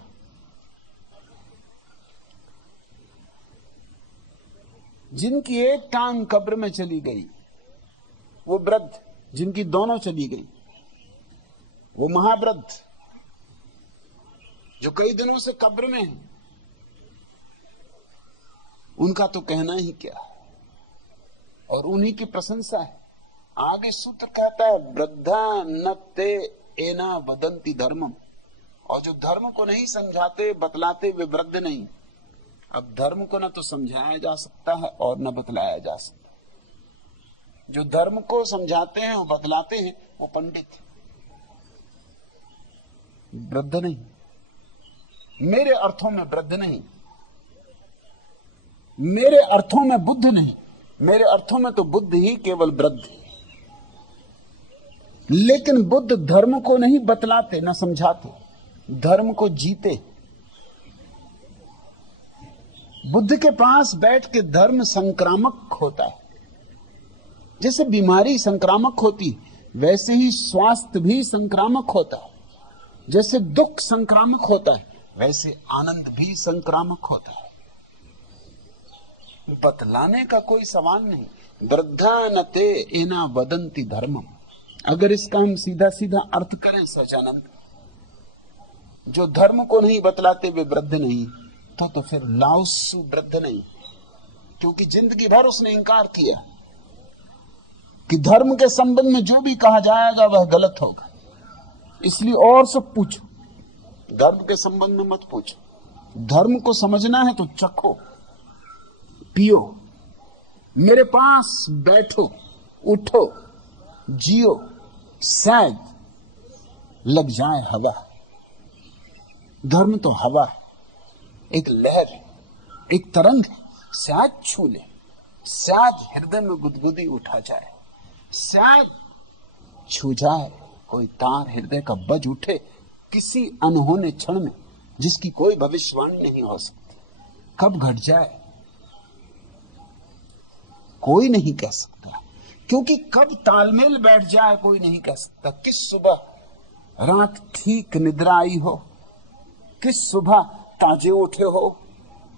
जिनकी एक टांग कब्र में चली गई वो वृद्ध, जिनकी दोनों चली गई वो महावृद्ध, जो कई दिनों से कब्र में है, उनका तो कहना ही क्या। और उन्हीं की प्रशंसा है। आगे सूत्र कहता है वृद्धा न ते एना वदंती धर्मम। और जो धर्म को नहीं समझाते बतलाते वे वृद्ध नहीं। अब धर्म को न तो समझाया जा सकता है और न बतलाया जा सकता। जो धर्म को समझाते हैं और बतलाते हैं वो पंडित, वृद्ध नहीं। मेरे अर्थों में वृद्ध नहीं, मेरे अर्थों में बुद्ध नहीं, मेरे अर्थों में तो बुद्ध ही केवल वृद्ध है। लेकिन बुद्ध धर्म को नहीं बतलाते न समझाते, धर्म को जीते। बुद्ध के पास बैठ के धर्म संक्रामक होता है। जैसे बीमारी संक्रामक होती वैसे ही स्वास्थ्य भी संक्रामक होता है। जैसे दुख संक्रामक होता है वैसे आनंद भी संक्रामक होता है। बतलाने का कोई सवाल नहीं। वृद्धा न ते एना वदंती धर्मम। अगर इसका हम सीधा सीधा अर्थ करें सचानंद, जो धर्म को नहीं बतलाते वे वृद्ध नहीं, तो फिर लाओत्सु वृद्ध नहीं, क्योंकि जिंदगी भर उसने इंकार किया कि धर्म के संबंध में जो भी कहा जाएगा वह गलत होगा। इसलिए और सब पूछो, धर्म के संबंध में मत पूछो। धर्म को समझना है तो चखो, पियो, मेरे पास बैठो, उठो, जियो, शायद लग जाए हवा। धर्म तो हवा है, एक लहर है, एक तरंग है। शायद छू ले, शायद हृदय में गुदगुदी उठा जाए, शायद छू जाए, कोई तार हृदय का बज उठे किसी अनहोने क्षण में, जिसकी कोई भविष्यवाणी नहीं हो सकती। कब घट जाए कोई नहीं कह सकता, क्योंकि कब तालमेल बैठ जाए कोई नहीं कह सकता। किस सुबह रात ठीक निद्रा आई हो, किस सुबह ताजे उठे हो,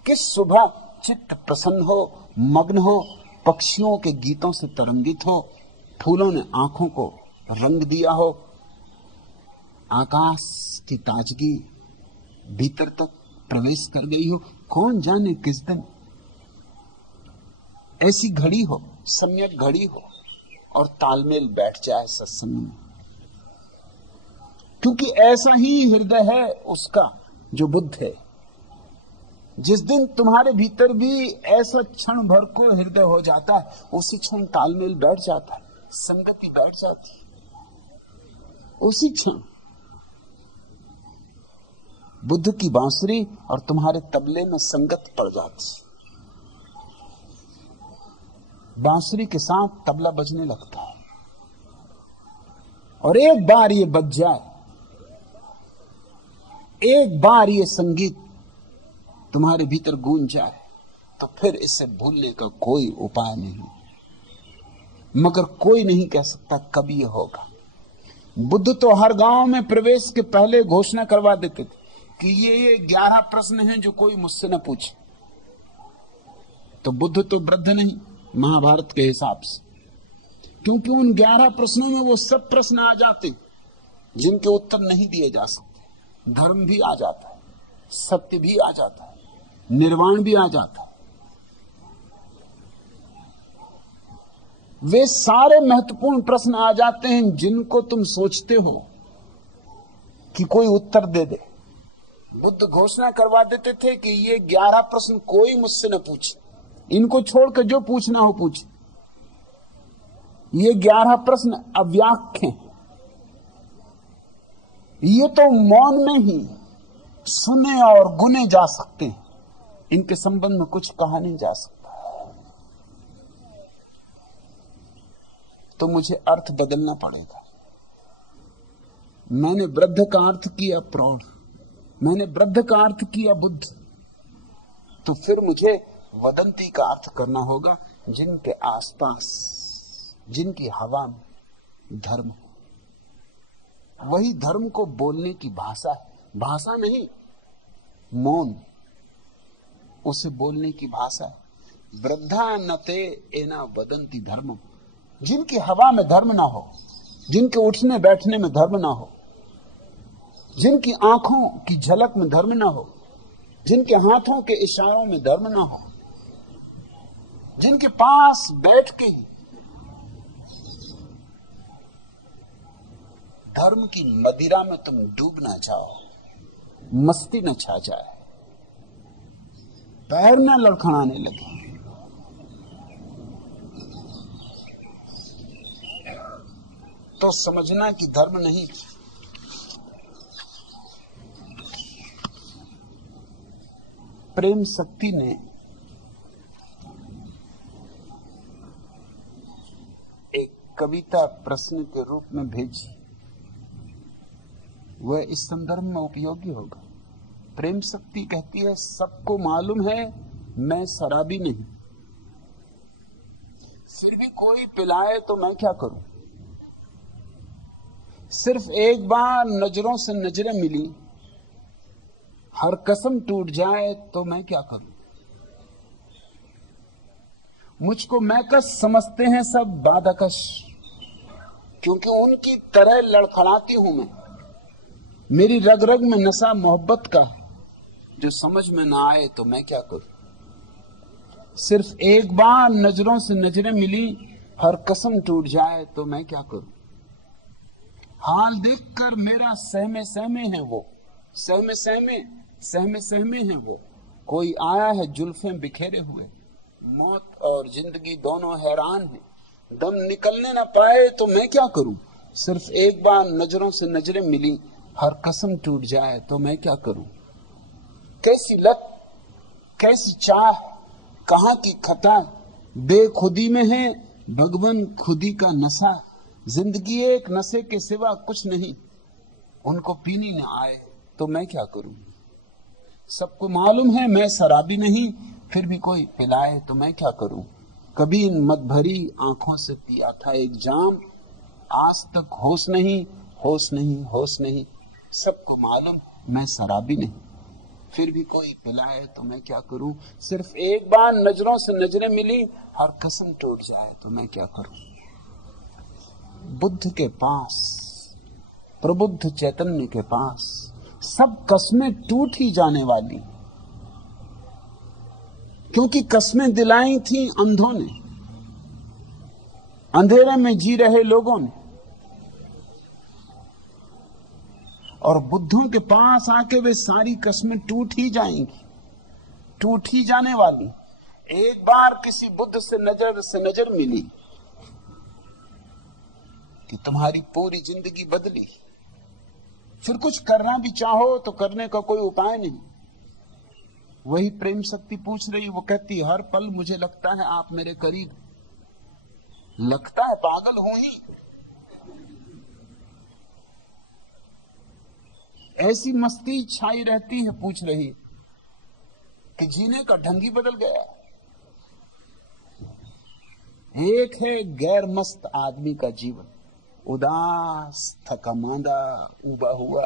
किस सुबह चित्त प्रसन्न हो, मग्न हो, पक्षियों के गीतों से तरंगित हो, फूलों ने आंखों को रंग दिया हो, आकाश की ताजगी भीतर तक प्रवेश कर गई हो। कौन जाने किस दिन ऐसी घड़ी हो, सम्यक घड़ी हो और तालमेल बैठ जाए सत्संग में। क्योंकि ऐसा ही हृदय है उसका जो बुद्ध है। जिस दिन तुम्हारे भीतर भी ऐसा क्षण भर को हृदय हो जाता है, उसी क्षण तालमेल बैठ जाता है, संगति बैठ जाती है। उसी क्षण बुद्ध की बांसुरी और तुम्हारे तबले में संगत पड़ जाती। बांसुरी के साथ तबला बजने लगता है, और एक बार ये बज जाए, एक बार ये संगीत तुम्हारे भीतर गूंज जाए, तो फिर इसे भूलने का कोई उपाय नहीं। मगर कोई नहीं कह सकता कब ये होगा। बुद्ध तो हर गांव में प्रवेश के पहले घोषणा करवा देते थे कि ये 11 प्रश्न हैं जो कोई मुझसे न पूछे। तो बुद्ध तो वृद्ध नहीं महाभारत के हिसाब से, क्योंकि उन 11 प्रश्नों में वो सब प्रश्न आ जाते जिनके उत्तर नहीं दिए जा सकते। धर्म भी आ जाता है, सत्य भी आ जाता है, निर्वाण भी आ जाता है। वे सारे महत्वपूर्ण प्रश्न आ जाते हैं जिनको तुम सोचते हो कि कोई उत्तर दे दे। बुद्ध घोषणा करवा देते थे कि ये 11 प्रश्न कोई मुझसे न पूछे, इनको छोड़कर जो पूछना हो पूछे। ये 11 प्रश्न अव्याख्य हैं, ये तो मौन में ही सुने और गुने जा सकते हैं, इनके संबंध में कुछ कहा नहीं जा सकता। तो मुझे अर्थ बदलना पड़ेगा। मैंने वृद्ध का अर्थ किया प्रौढ़, मैंने वृद्ध का अर्थ किया बुद्ध, तो फिर मुझे वदंती का अर्थ करना होगा जिनके आसपास, जिनकी हवा में धर्म हो। वही धर्म को बोलने की भाषा है, भाषा नहीं मौन, उसे बोलने की भाषा है। वृद्धा नते एना वदंती धर्मम, जिनकी हवा में धर्म ना हो, जिनके उठने बैठने में धर्म ना हो, जिनकी आंखों की झलक में धर्म ना हो, जिनके हाथों के इशारों में धर्म ना हो, जिनके पास बैठ के ही धर्म की मदिरा में तुम डूब ना जाओ, मस्ती न छा जाए, पैर न लड़खड़ाने लगे, तो समझना कि धर्म नहीं। प्रेम शक्ति ने एक कविता प्रश्न के रूप में भेजी, वह इस संदर्भ में उपयोगी होगा। प्रेम शक्ति कहती है, सबको मालूम है मैं शराबी नहीं, फिर भी कोई पिलाए तो मैं क्या करूं। सिर्फ एक बार नजरों से नजरें मिली, हर कसम टूट जाए तो मैं क्या करूं। मुझको मैकस समझते हैं सब बादकश, क्योंकि उनकी तरह लड़खड़ाती हूं मैं। मेरी रग रग में नशा मोहब्बत का, जो समझ में ना आए तो मैं क्या करूं। सिर्फ एक बार नजरों से नजरें मिली, हर कसम टूट जाए तो मैं क्या करूं। हाल देखकर मेरा सहमे सहमे है वो, सहमे सहमे है वो। कोई आया है जुल्फें बिखेरे हुए, मौत और जिंदगी दोनों हैरान है। दम निकलने ना पाए तो मैं क्या करूं। सिर्फ एक बार नजरों से नजरें मिली, हर कसम टूट जाए तो मैं क्या करूं। कैसी लत, कैसी चाह, कहां की खता, बेखुदी में है भगवान खुदी का नशा। जिंदगी एक नशे के सिवा कुछ नहीं, उनको पीनी न आए तो मैं क्या करूं। सबको मालूम है मैं शराबी नहीं, फिर भी कोई पिलाए तो मैं क्या करूं। कभी इन मत भरी आंखों से पिया था एक जाम, आज तक होश नहीं, होश नहीं, होश नहीं। सबको मालूम मैं शराबी नहीं, फिर भी कोई पिलाए तो मैं क्या करूं। सिर्फ एक बार नजरों से नजरें मिली, हर कसम टूट जाए तो मैं क्या करूं। बुद्ध के पास, प्रबुद्ध चैतन्य के पास सब कस्में टूट ही जाने वाली, क्योंकि कस्में दिलाई थी अंधों ने, अंधेरे में जी रहे लोगों ने। और बुद्धों के पास आके वे सारी कस्में टूट ही जाएंगी, टूट ही जाने वाली। एक बार किसी बुद्ध से नजर मिली कि तुम्हारी पूरी जिंदगी बदली। फिर कुछ करना भी चाहो तो करने का कोई उपाय नहीं। वही प्रेम शक्ति पूछ रही, वो कहती हर पल मुझे लगता है आप मेरे करीब। लगता है, पागल हो ही। ऐसी मस्ती छाई रहती है, पूछ रही कि जीने का ढंग ही बदल गया। एक है गैर मस्त आदमी का जीवन, उदास, थका मांदा, उबा हुआ,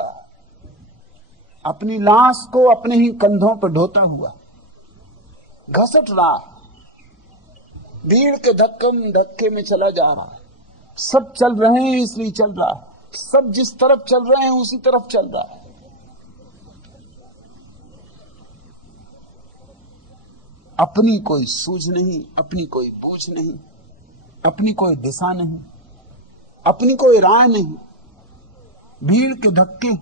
अपनी लाश को अपने ही कंधों पर ढोता हुआ, घसट रहा। भीड़ के धक्कम धक्के में चला जा रहा है। सब चल रहे हैं इसलिए चल रहा है, सब जिस तरफ चल रहे हैं उसी तरफ चल रहा है। अपनी कोई सूझ नहीं, अपनी कोई बूझ नहीं, अपनी कोई दिशा नहीं, अपनी कोई राय नहीं। भीड़ के धक्के,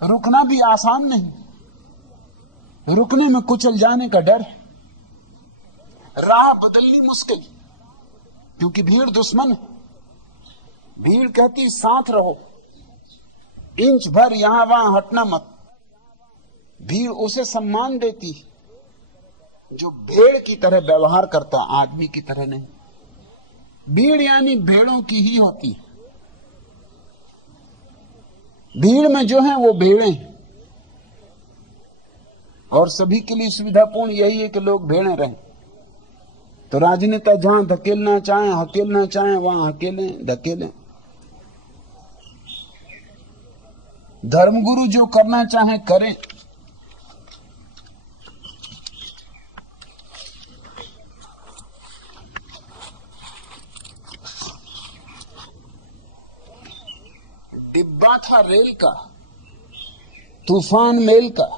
रुकना भी आसान नहीं, रुकने में कुचल जाने का डर है, राह बदलनी मुश्किल, क्योंकि भीड़ दुश्मन है। भीड़ कहती साथ रहो, इंच भर यहां वहां हटना मत। भीड़ उसे सम्मान देती जो भेड़ की तरह व्यवहार करता, आदमी की तरह नहीं। भीड़ यानी भेड़ों की ही होती है। भीड़ में जो है वो भेड़ें हैं, और सभी के लिए सुविधापूर्ण यही है कि लोग भेड़ें रहें। तो राजनेता जहां धकेलना चाहें, हकेलना चाहें, वहां हकेलें, धकेलें। धर्मगुरु जो करना चाहें करें। डिब्बा था रेल का, तूफान मेल का।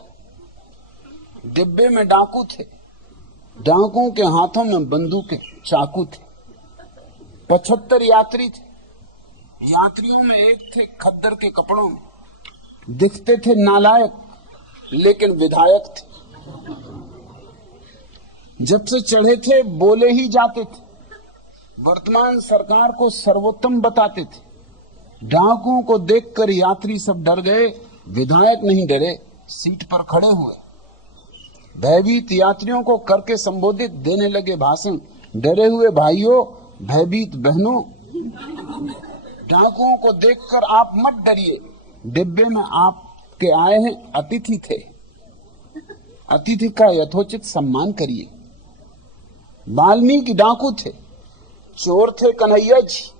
डिब्बे में डाकू थे, डाकुओं के हाथों में बंदूकें, चाकू थे। 75 यात्री थे। यात्रियों में एक थे खद्दर के कपड़ों में, दिखते थे नालायक लेकिन विधायक थे। जब से चढ़े थे बोले ही जाते थे, वर्तमान सरकार को सर्वोत्तम बताते थे। डाकुओं को देखकर यात्री सब डर गए, विधायक नहीं डरे, सीट पर खड़े हुए। भयभीत यात्रियों को करके संबोधित देने लगे भाषण। डरे हुए भाइयों, भयभीत बहनों, डाकुओं को देखकर आप मत डरिए। डिब्बे में आपके आए हैं अतिथि थे, अतिथि का यथोचित सम्मान करिए। वाल्मीकि डाकू थे, चोर थे कन्हैया जी,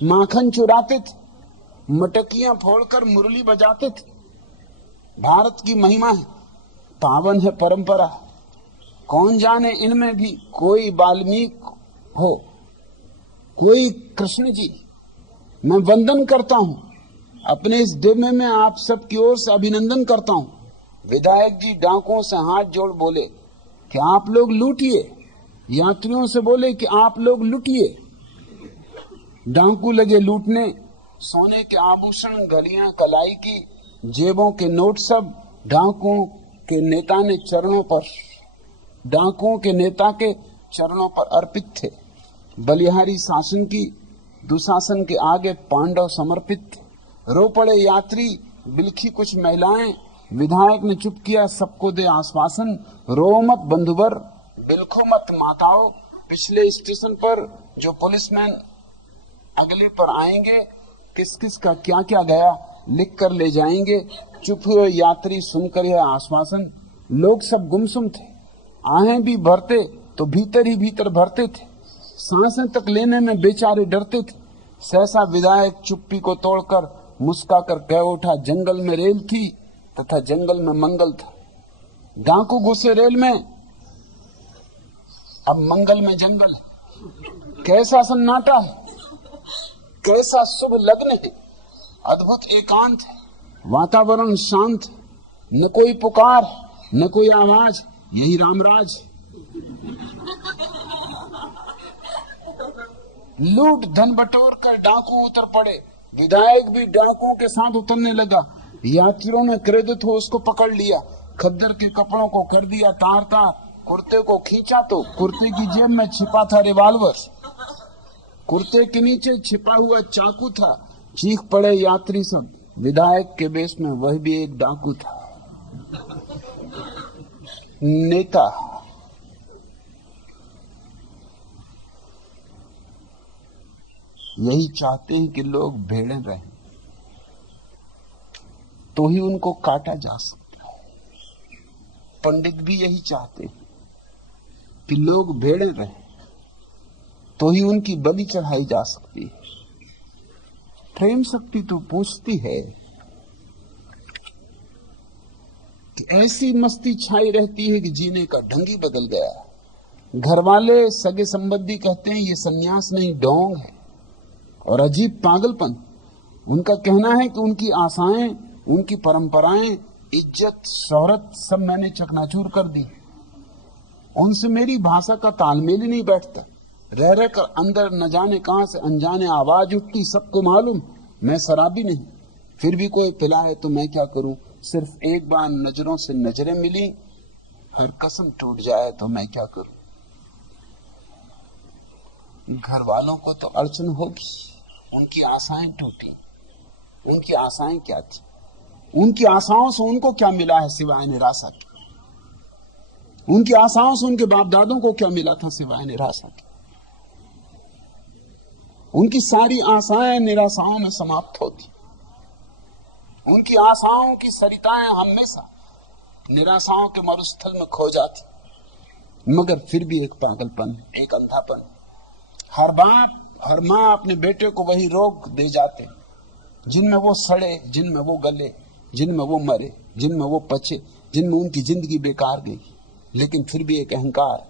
माखन चुराते थे, मटकियां फोड़कर मुरली बजाते थे। भारत की महिमा है, पावन है परंपरा। कौन जाने इनमें भी कोई वाल्मीकि हो, कोई कृष्ण जी। मैं वंदन करता हूं, अपने इस डिब्बे में आप सबकी ओर से अभिनंदन करता हूं। विधायक जी डाकुओं से हाथ जोड़ बोले कि आप लोग लूटिए। यात्रियों से बोले कि आप लोग लूटिए। डाकू लगे लूटने, सोने के आभूषण, घड़ियां, कलाई की, जेबों के नोट सब डाकुओं के नेता ने चरणों पर, डाकुओं के नेता के चरणों पर अर्पित थे। बलिहारी शासन की दुशासन के आगे पांडव समर्पित थे। रो पड़े यात्री, बिलखी कुछ महिलाएं। विधायक ने चुप किया, सबको दे आश्वासन। रो मत बंधुवर, बिलखो मत माताओं। पिछले स्टेशन पर जो पुलिसमैन अगले पर आएंगे, किस किस का क्या क्या गया लिख कर ले जाएंगे। चुप हुए यात्री सुनकर यह आश्वासन। लोग सब गुमसुम थे, आहें भी भरते तो भीतर ही भीतर भरते थे, सांसें तक लेने में बेचारे डरते थे। सहसा विधायक चुप्पी को तोड़कर मुस्काकर कह उठा, जंगल में रेल थी तथा जंगल में मंगल था। डाकू घुसे रेल में, अब मंगल में जंगल है। कैसा सन्नाटा है, कैसा शुभ लग्न है, अद्भुत एकांत है, वातावरण शांत, न कोई पुकार, न कोई आवाज, यही रामराज। लूट धन बटोर कर डाकू उतर पड़े। विधायक भी डाकुओं के साथ उतरने लगा। यात्रियों ने क्रोधित हो उसको पकड़ लिया, खद्दर के कपड़ों को कर दिया तार तार। कुर्ते को खींचा तो कुर्ते की जेब में छिपा था रिवाल्वर, कुर्ते के नीचे छिपा हुआ चाकू था। चीख पड़े यात्री सब, विधायक के वेश में वह भी एक डाकू था। नेता यही चाहते हैं कि लोग भेड़े रहें, तो ही उनको काटा जा सकता है। पंडित भी यही चाहते हैं कि लोग भेड़े रहें, तो ही उनकी बलि चढ़ाई जा सकती है। प्रेम शक्ति तो पूछती है कि ऐसी मस्ती छाई रहती है कि जीने का ढंग ही बदल गया। घर वाले सगे संबंधी कहते हैं ये सन्यास नहीं ढोंग है। और अजीब पागलपन, उनका कहना है कि उनकी आशाएं, उनकी परंपराएं, इज्जत, शोहरत सब मैंने चकनाचूर कर दी। उनसे मेरी भाषा का तालमेल ही नहीं बैठता। रह रह कर अंदर न जाने कहां से अनजाने आवाज उठती, सबको मालूम मैं शराबी नहीं, फिर भी कोई पिलाए तो मैं क्या करूं। सिर्फ एक बार नजरों से नजरें मिली, हर कसम टूट जाए तो मैं क्या करूं। घर वालों को तो अड़चन होगी, उनकी आशाएं टूटी। उनकी आशाएं क्या थी? उनकी आशाओं से उनको क्या मिला है सिवाय निराशा के? उनकी आशाओं से उनके बाप दादों को क्या मिला था सिवाय निराशा के? उनकी सारी आशाएं निराशाओं में समाप्त होती। उनकी आशाओं की सरिताएं हमेशा निराशाओं के मरुस्थल में खो जाती। मगर फिर भी एक पागलपन, एक अंधापन। हर बाप, हर मां अपने बेटे को वही रोग दे जाते जिनमें वो सड़े, जिनमें वो गले, जिनमें वो मरे, जिनमें वो पचे, जिनमें उनकी जिंदगी बेकार गई। लेकिन फिर भी एक अहंकार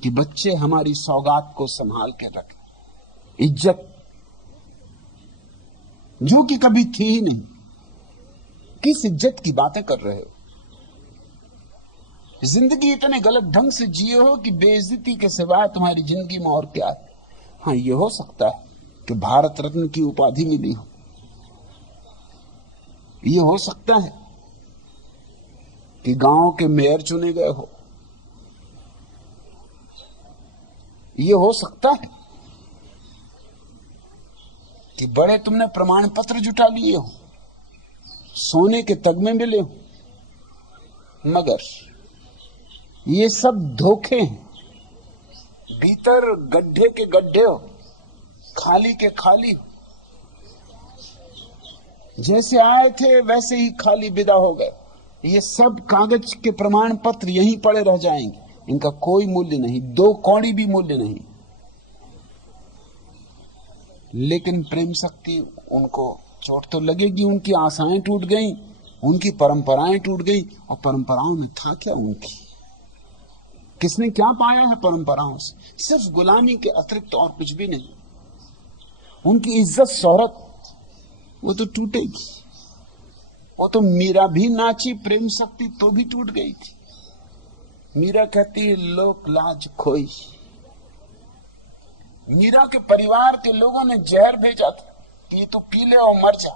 कि बच्चे हमारी सौगात को संभाल के रखें। इज्जत जो कि कभी थी ही नहीं। किस इज्जत की बातें कर रहे हो? जिंदगी इतने गलत ढंग से जिए हो कि बेइज्जती के सिवाय तुम्हारी जिंदगी में और क्या है। हाँ, यह हो सकता है कि भारत रत्न की उपाधि मिली हो, यह हो सकता है कि गांव के मेयर चुने गए हो, यह हो सकता है कि बड़े तुमने प्रमाण पत्र जुटा लिए हो, सोने के तगमे मिले हो। मगर ये सब धोखे हैं। भीतर गड्ढे के गड्ढे हो, खाली के खाली हो। जैसे आए थे वैसे ही खाली विदा हो गए। ये सब कागज के प्रमाण पत्र यहीं पड़े रह जाएंगे, इनका कोई मूल्य नहीं, 2 कौड़ी भी मूल्य नहीं। लेकिन प्रेम शक्ति उनको चोट तो लगेगी। उनकी आशाएं टूट गई, उनकी परंपराएं टूट गई। और परंपराओं में था क्या उनकी? किसने क्या पाया है परंपराओं से? सिर्फ गुलामी के अतिरिक्त और कुछ भी नहीं। उनकी इज्जत शोहरत वो तो टूटेगी। वो तो मीरा भी नाची प्रेम शक्ति तो भी टूट गई थी। मीरा कहती है लोक लाज खोई। मीरा के परिवार के लोगों ने जहर भेजा था कि ये तो पी ले और मर जा,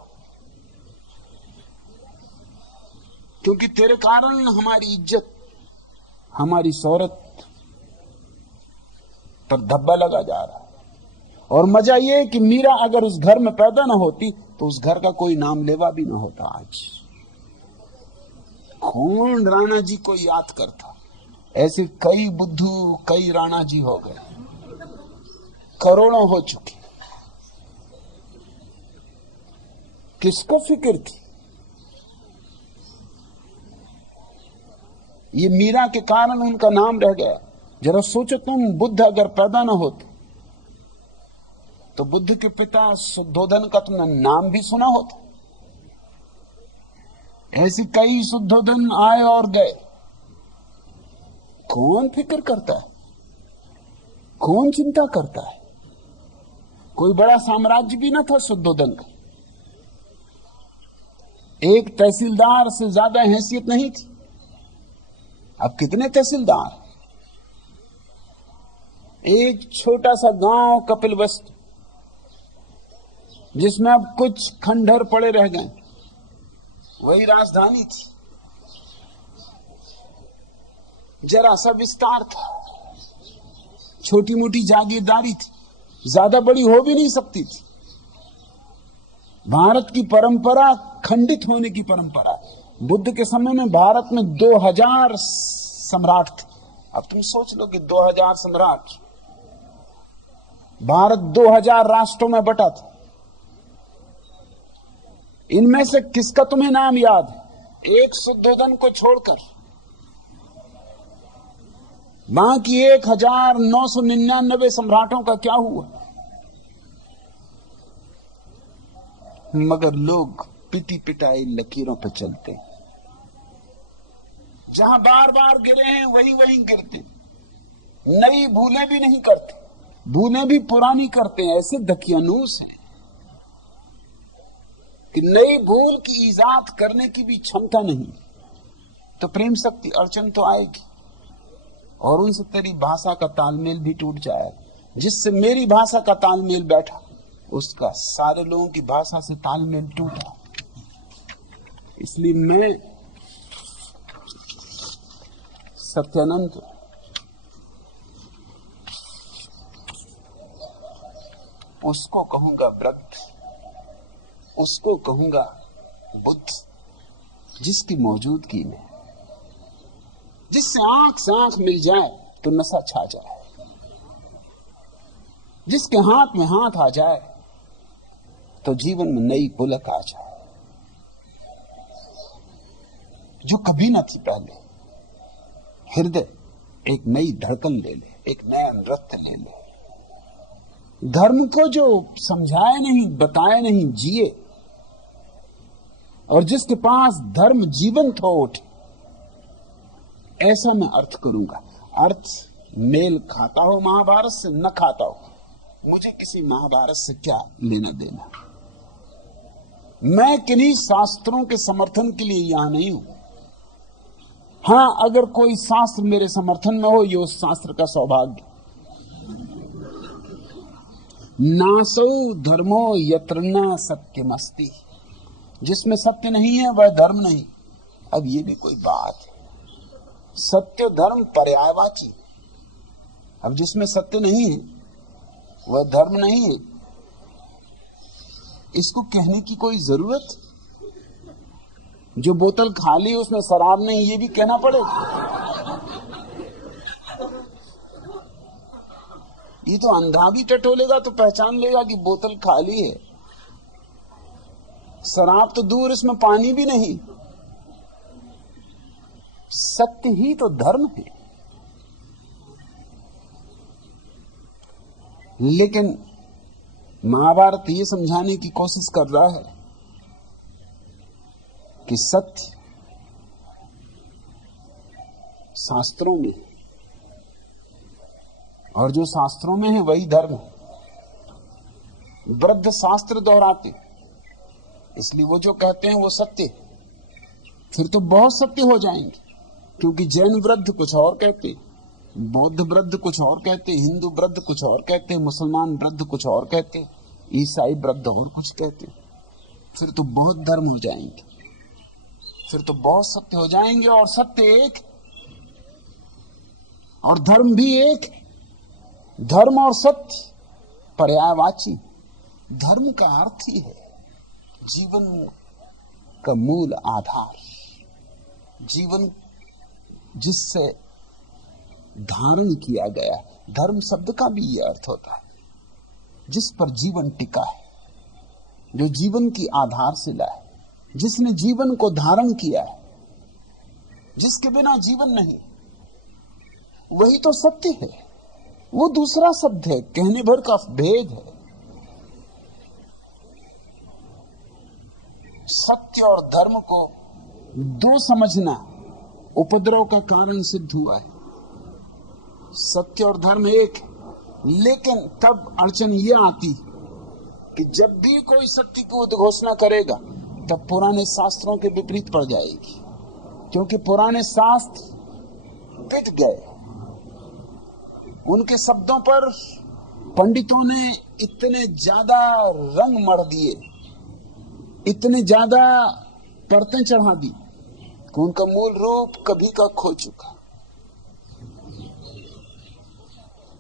क्योंकि तेरे कारण हमारी इज्जत, हमारी शोहरत पर धब्बा लगा जा रहा है। और मजा ये कि मीरा अगर उस घर में पैदा ना होती तो उस घर का कोई नाम लेवा भी ना होता। आज कौन राणा जी को याद करता? ऐसे कई बुद्धू, कई राणा जी हो गए, करोड़ों हो चुके। किसको फिक्र थी? ये मीरा के कारण उनका नाम रह गया। जरा सोचो तुम, बुद्ध अगर पैदा ना होते तो बुद्ध के पिता शुद्धोधन का तुमने नाम भी सुना होता। ऐसे कई शुद्धोधन आए और गए। कौन फिक्र करता है? कौन चिंता करता है? कोई बड़ा साम्राज्य भी ना था शुद्धोधन का। एक तहसीलदार से ज्यादा हैसियत नहीं थी। अब कितने तहसीलदार? एक छोटा सा गांव कपिलवस्तु, जिसमें अब कुछ खंडहर पड़े रह गए, वही राजधानी थी। जरा सा विस्तार था, छोटी मोटी जागीरदारी थी, ज्यादा बड़ी हो भी नहीं सकती थी। भारत की परंपरा खंडित होने की परंपरा है। बुद्ध के समय में भारत में 2000 सम्राट थे। अब तुम सोच लो कि 2000 सम्राट, भारत 2000 राष्ट्रों में बटा था। इनमें से किसका तुम्हें नाम याद है? एक शुद्धोधन को छोड़कर बाकी 1999 सम्राटों का क्या हुआ? मगर लोग पिटी पिटाई लकीरों पर चलते, जहां बार बार गिरे हैं वहीं वहीं गिरते। नई भूलें भी नहीं करते, भूलें भी पुरानी करते हैं। ऐसे दकियानूस हैं कि नई भूल की इजाद करने की भी क्षमता नहीं। तो प्रेम शक्ति अड़चन तो आएगी, और उनसे तेरी भाषा का तालमेल भी टूट जाएगा। जिससे मेरी भाषा का तालमेल बैठा, उसका सारे लोगों की भाषा से तालमेल टूटा। इसलिए मैं सत्यानंद उसको कहूंगा वृद्ध, उसको कहूंगा बुद्ध, जिसकी मौजूदगी में, जिससे आंख से आंख मिल जाए तो नशा छा जाए, जिसके हाथ में हाथ आ जाए तो जीवन में नई पुलक आ जाए, जो कभी न थी पहले। हृदय एक नई धड़कन ले ले, एक नया नृत्य ले ले। धर्म को जो समझाए नहीं, बताए नहीं, जिए, और जिसके पास धर्म जीवंत हो उठे, ऐसा मैं अर्थ करूंगा। अर्थ मेल खाता हो महाभारत से, न खाता हो, मुझे किसी महाभारत से क्या लेना देना। मैं किन्हीं शास्त्रों के समर्थन के लिए यहां नहीं हूं। हां, अगर कोई शास्त्र मेरे समर्थन में हो, ये उस शास्त्र का सौभाग्य। नासौ धर्मो यत्र न सत्यमस्ति, जिसमें सत्य नहीं है वह धर्म नहीं। अब ये भी कोई बात है? सत्य धर्म पर्यायवाची। अब जिसमें सत्य नहीं है वह धर्म नहीं है, इसको कहने की कोई जरूरत? जो बोतल खाली उसमें शराब नहीं, ये भी कहना पड़ेगा? ये तो अंधा भी टटोलेगा तो पहचान लेगा कि बोतल खाली है। शराब तो दूर, इसमें पानी भी नहीं। सत्य ही तो धर्म है। लेकिन महाभारत ये समझाने की कोशिश कर रहा है कि सत्य शास्त्रों में, और जो शास्त्रों में है वही धर्म है। वृद्ध शास्त्र दोहराते, इसलिए वो जो कहते हैं वो सत्य, फिर तो बहुत सत्य हो जाएंगे। क्योंकि जैन वृद्ध कुछ और कहते, बौद्ध वृद्ध कुछ और कहते, हिंदू वृद्ध कुछ और कहते, मुसलमान वृद्ध कुछ और कहते, ईसाई वृद्ध और कुछ कहते। फिर तो बहुत धर्म हो जाएंगे, फिर तो बहुत सत्य हो जाएंगे। और सत्य एक और धर्म भी एक। धर्म और सत्य पर्यायवाची। धर्म का अर्थ ही है जीवन का मूल आधार, जीवन जिससे धारण किया गया। धर्म शब्द का भी यह अर्थ होता है जिस पर जीवन टिका है, जो जीवन की आधारशिला है, जिसने जीवन को धारण किया है, जिसके बिना जीवन नहीं, वही तो सत्य है। वो दूसरा शब्द है, कहने भर का भेद है। सत्य और धर्म को दो समझना उपद्रव का कारण सिद्ध हुआ है। सत्य और धर्म एक, लेकिन तब अड़चन ये आती कि जब भी कोई सत्य को उद्घोषणा करेगा तब पुराने शास्त्रों के विपरीत पड़ जाएगी, क्योंकि पुराने शास्त्र पिट गए। उनके शब्दों पर पंडितों ने इतने ज्यादा रंग मढ़ दिए, इतने ज्यादा परतें चढ़ा दी कि उनका मूल रूप कभी का खो चुका।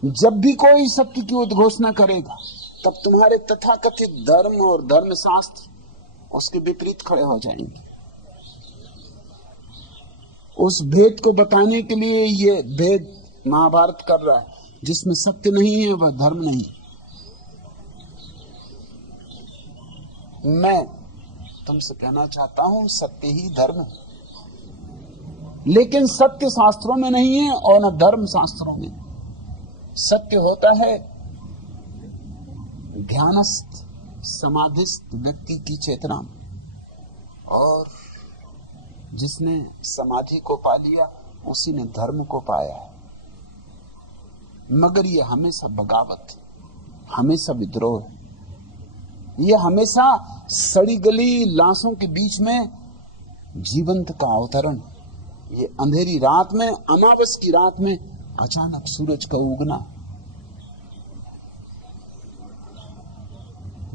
जब भी कोई सत्य की उद्घोषणा करेगा तब तुम्हारे तथाकथित धर्म और धर्मशास्त्र उसके विपरीत खड़े हो जाएंगे। उस भेद को बताने के लिए ये भेद महाभारत कर रहा है। जिसमें सत्य नहीं है वह धर्म नहीं। मैं तुमसे कहना चाहता हूं सत्य ही धर्म है, लेकिन सत्य शास्त्रों में नहीं है और न धर्म शास्त्रों में। सत्य होता है ध्यानस्थ समाधिस्थ व्यक्ति की चेतना में, और जिसने समाधि को पा लिया उसी ने धर्म को पाया है। मगर ये हमेशा बगावत, हमेशा विद्रोह, ये हमेशा सड़ी गली लाशों के बीच में जीवंत का अवतरण, ये अंधेरी रात में, अमावस की रात में अचानक सूरज का उगना।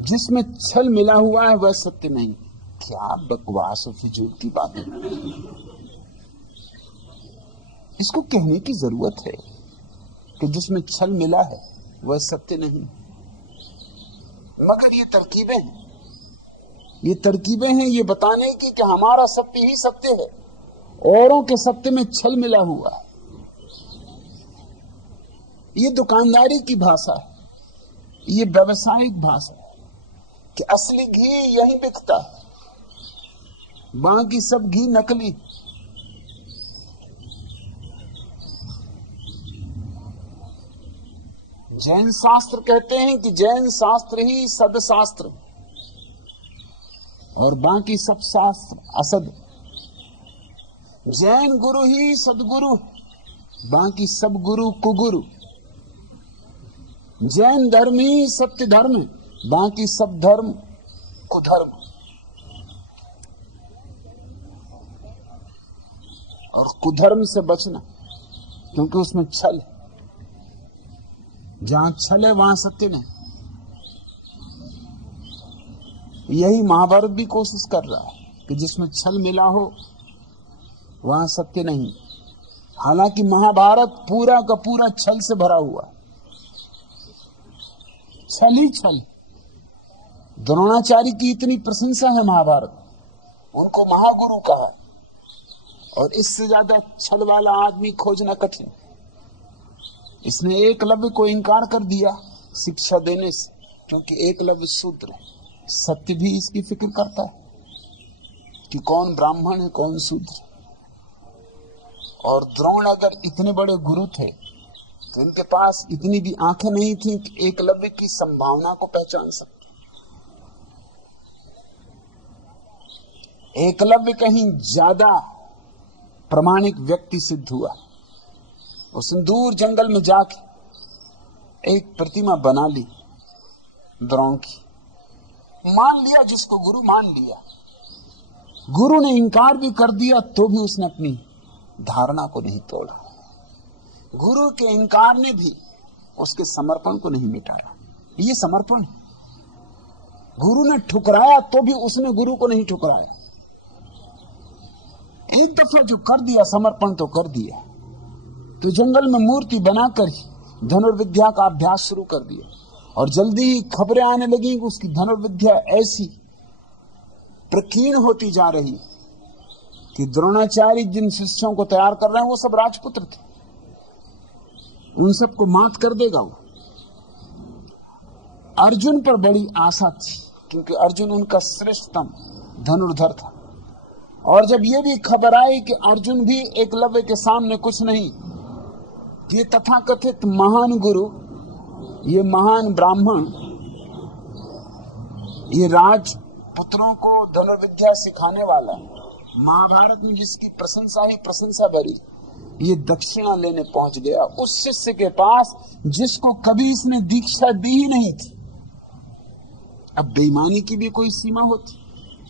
जिसमें छल मिला हुआ है वह सत्य नहीं। क्या बकवास और फिजूल की बातें, इसको कहने की जरूरत है कि जिसमें छल मिला है वह सत्य नहीं। मगर ये तरकीबें हैं ये बताने की कि हमारा सत्य ही सत्य है, औरों के सत्य में छल मिला हुआ है। ये दुकानदारी की भाषा है, ये व्यवसायिक भाषा है कि असली घी यहीं बिकता है, बाकी सब घी नकली। जैन शास्त्र कहते हैं कि जैन शास्त्र ही सदशास्त्र और बाकी सब शास्त्र असद। जैन गुरु ही सदगुरु, बाकी सब गुरु कुगुरु। जैन धर्म ही सत्य धर्म, बाकी सब धर्म कुधर्म। और कुधर्म से बचना, क्योंकि उसमें छल, जहां छल है वहां सत्य नहीं। यही महाभारत भी कोशिश कर रहा है कि जिसमें छल मिला हो वहां सत्य नहीं। हालांकि महाभारत पूरा का पूरा छल से भरा हुआ, छल ही छल। द्रोणाचार्य की इतनी प्रशंसा है महाभारत, उनको महागुरु कहा, और इससे ज्यादा छल वाला आदमी खोजना कठिन। इसने एकलव्य को इंकार कर दिया शिक्षा देने से, क्योंकि एकलव्य शूद्र है। सत्य भी इसकी फिक्र करता है कि कौन ब्राह्मण है कौन शूद्र। और द्रोण अगर इतने बड़े गुरु थे तो इनके पास इतनी भी आंखें नहीं थी कि एकलव्य की संभावना को पहचान सकते। एकलव्य कहीं ज्यादा प्रामाणिक व्यक्ति सिद्ध हुआ। उसने दूर जंगल में जाके एक प्रतिमा बना ली द्रोण की, मान लिया, जिसको गुरु मान लिया। गुरु ने इंकार भी कर दिया तो भी उसने अपनी धारणा को नहीं तोड़ा। गुरु के इंकार ने भी उसके समर्पण को नहीं मिटाया। ये समर्पण। गुरु ने ठुकराया तो भी उसने गुरु को नहीं ठुकराया। एक दफा जो कर दिया समर्पण तो कर दिया, तो जंगल में मूर्ति बनाकर ही धनुर्विद्या का अभ्यास शुरू कर दिया। और जल्दी ही खबरें आने लगी कि उसकी धनुर्विद्या ऐसी प्रकीर्ण होती जा रही कि द्रोणाचार्य जिन शिष्यों को तैयार कर रहे हैं वो सब राजपुत्र थे, उन सबको मात कर देगा वो। अर्जुन पर बड़ी आशा थी, क्योंकि अर्जुन उनका श्रेष्ठतम धनुर्धर था। और जब ये भी खबर आई कि अर्जुन भी एकलव्य के सामने कुछ नहीं, ये तथाकथित महान गुरु, ये महान ब्राह्मण, ये राजपुत्रों को धनुर्विद्या सिखाने वाला है, महाभारत में जिसकी प्रशंसा ही प्रशंसा भरी, ये दक्षिणा लेने पहुंच गया उस शिष्य के पास जिसको कभी इसने दीक्षा दी ही नहीं थी। अब बेईमानी की भी कोई सीमा होती,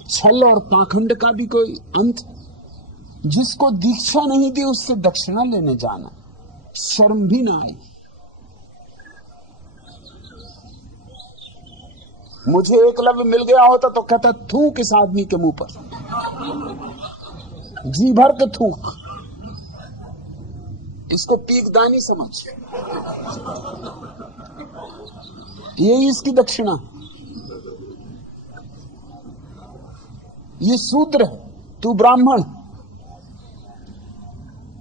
छल और पाखंड का भी कोई अंत। जिसको दीक्षा नहीं दी उससे दक्षिणा लेने जाना, शर्म भी ना आई। मुझे एकलव्य मिल गया होता तो कहता थूक इस आदमी के मुंह पर, जी भर के थूक, इसको पीकदानी समझ, यही इसकी दक्षिणा। ये शूद्र है, तू ब्राह्मण,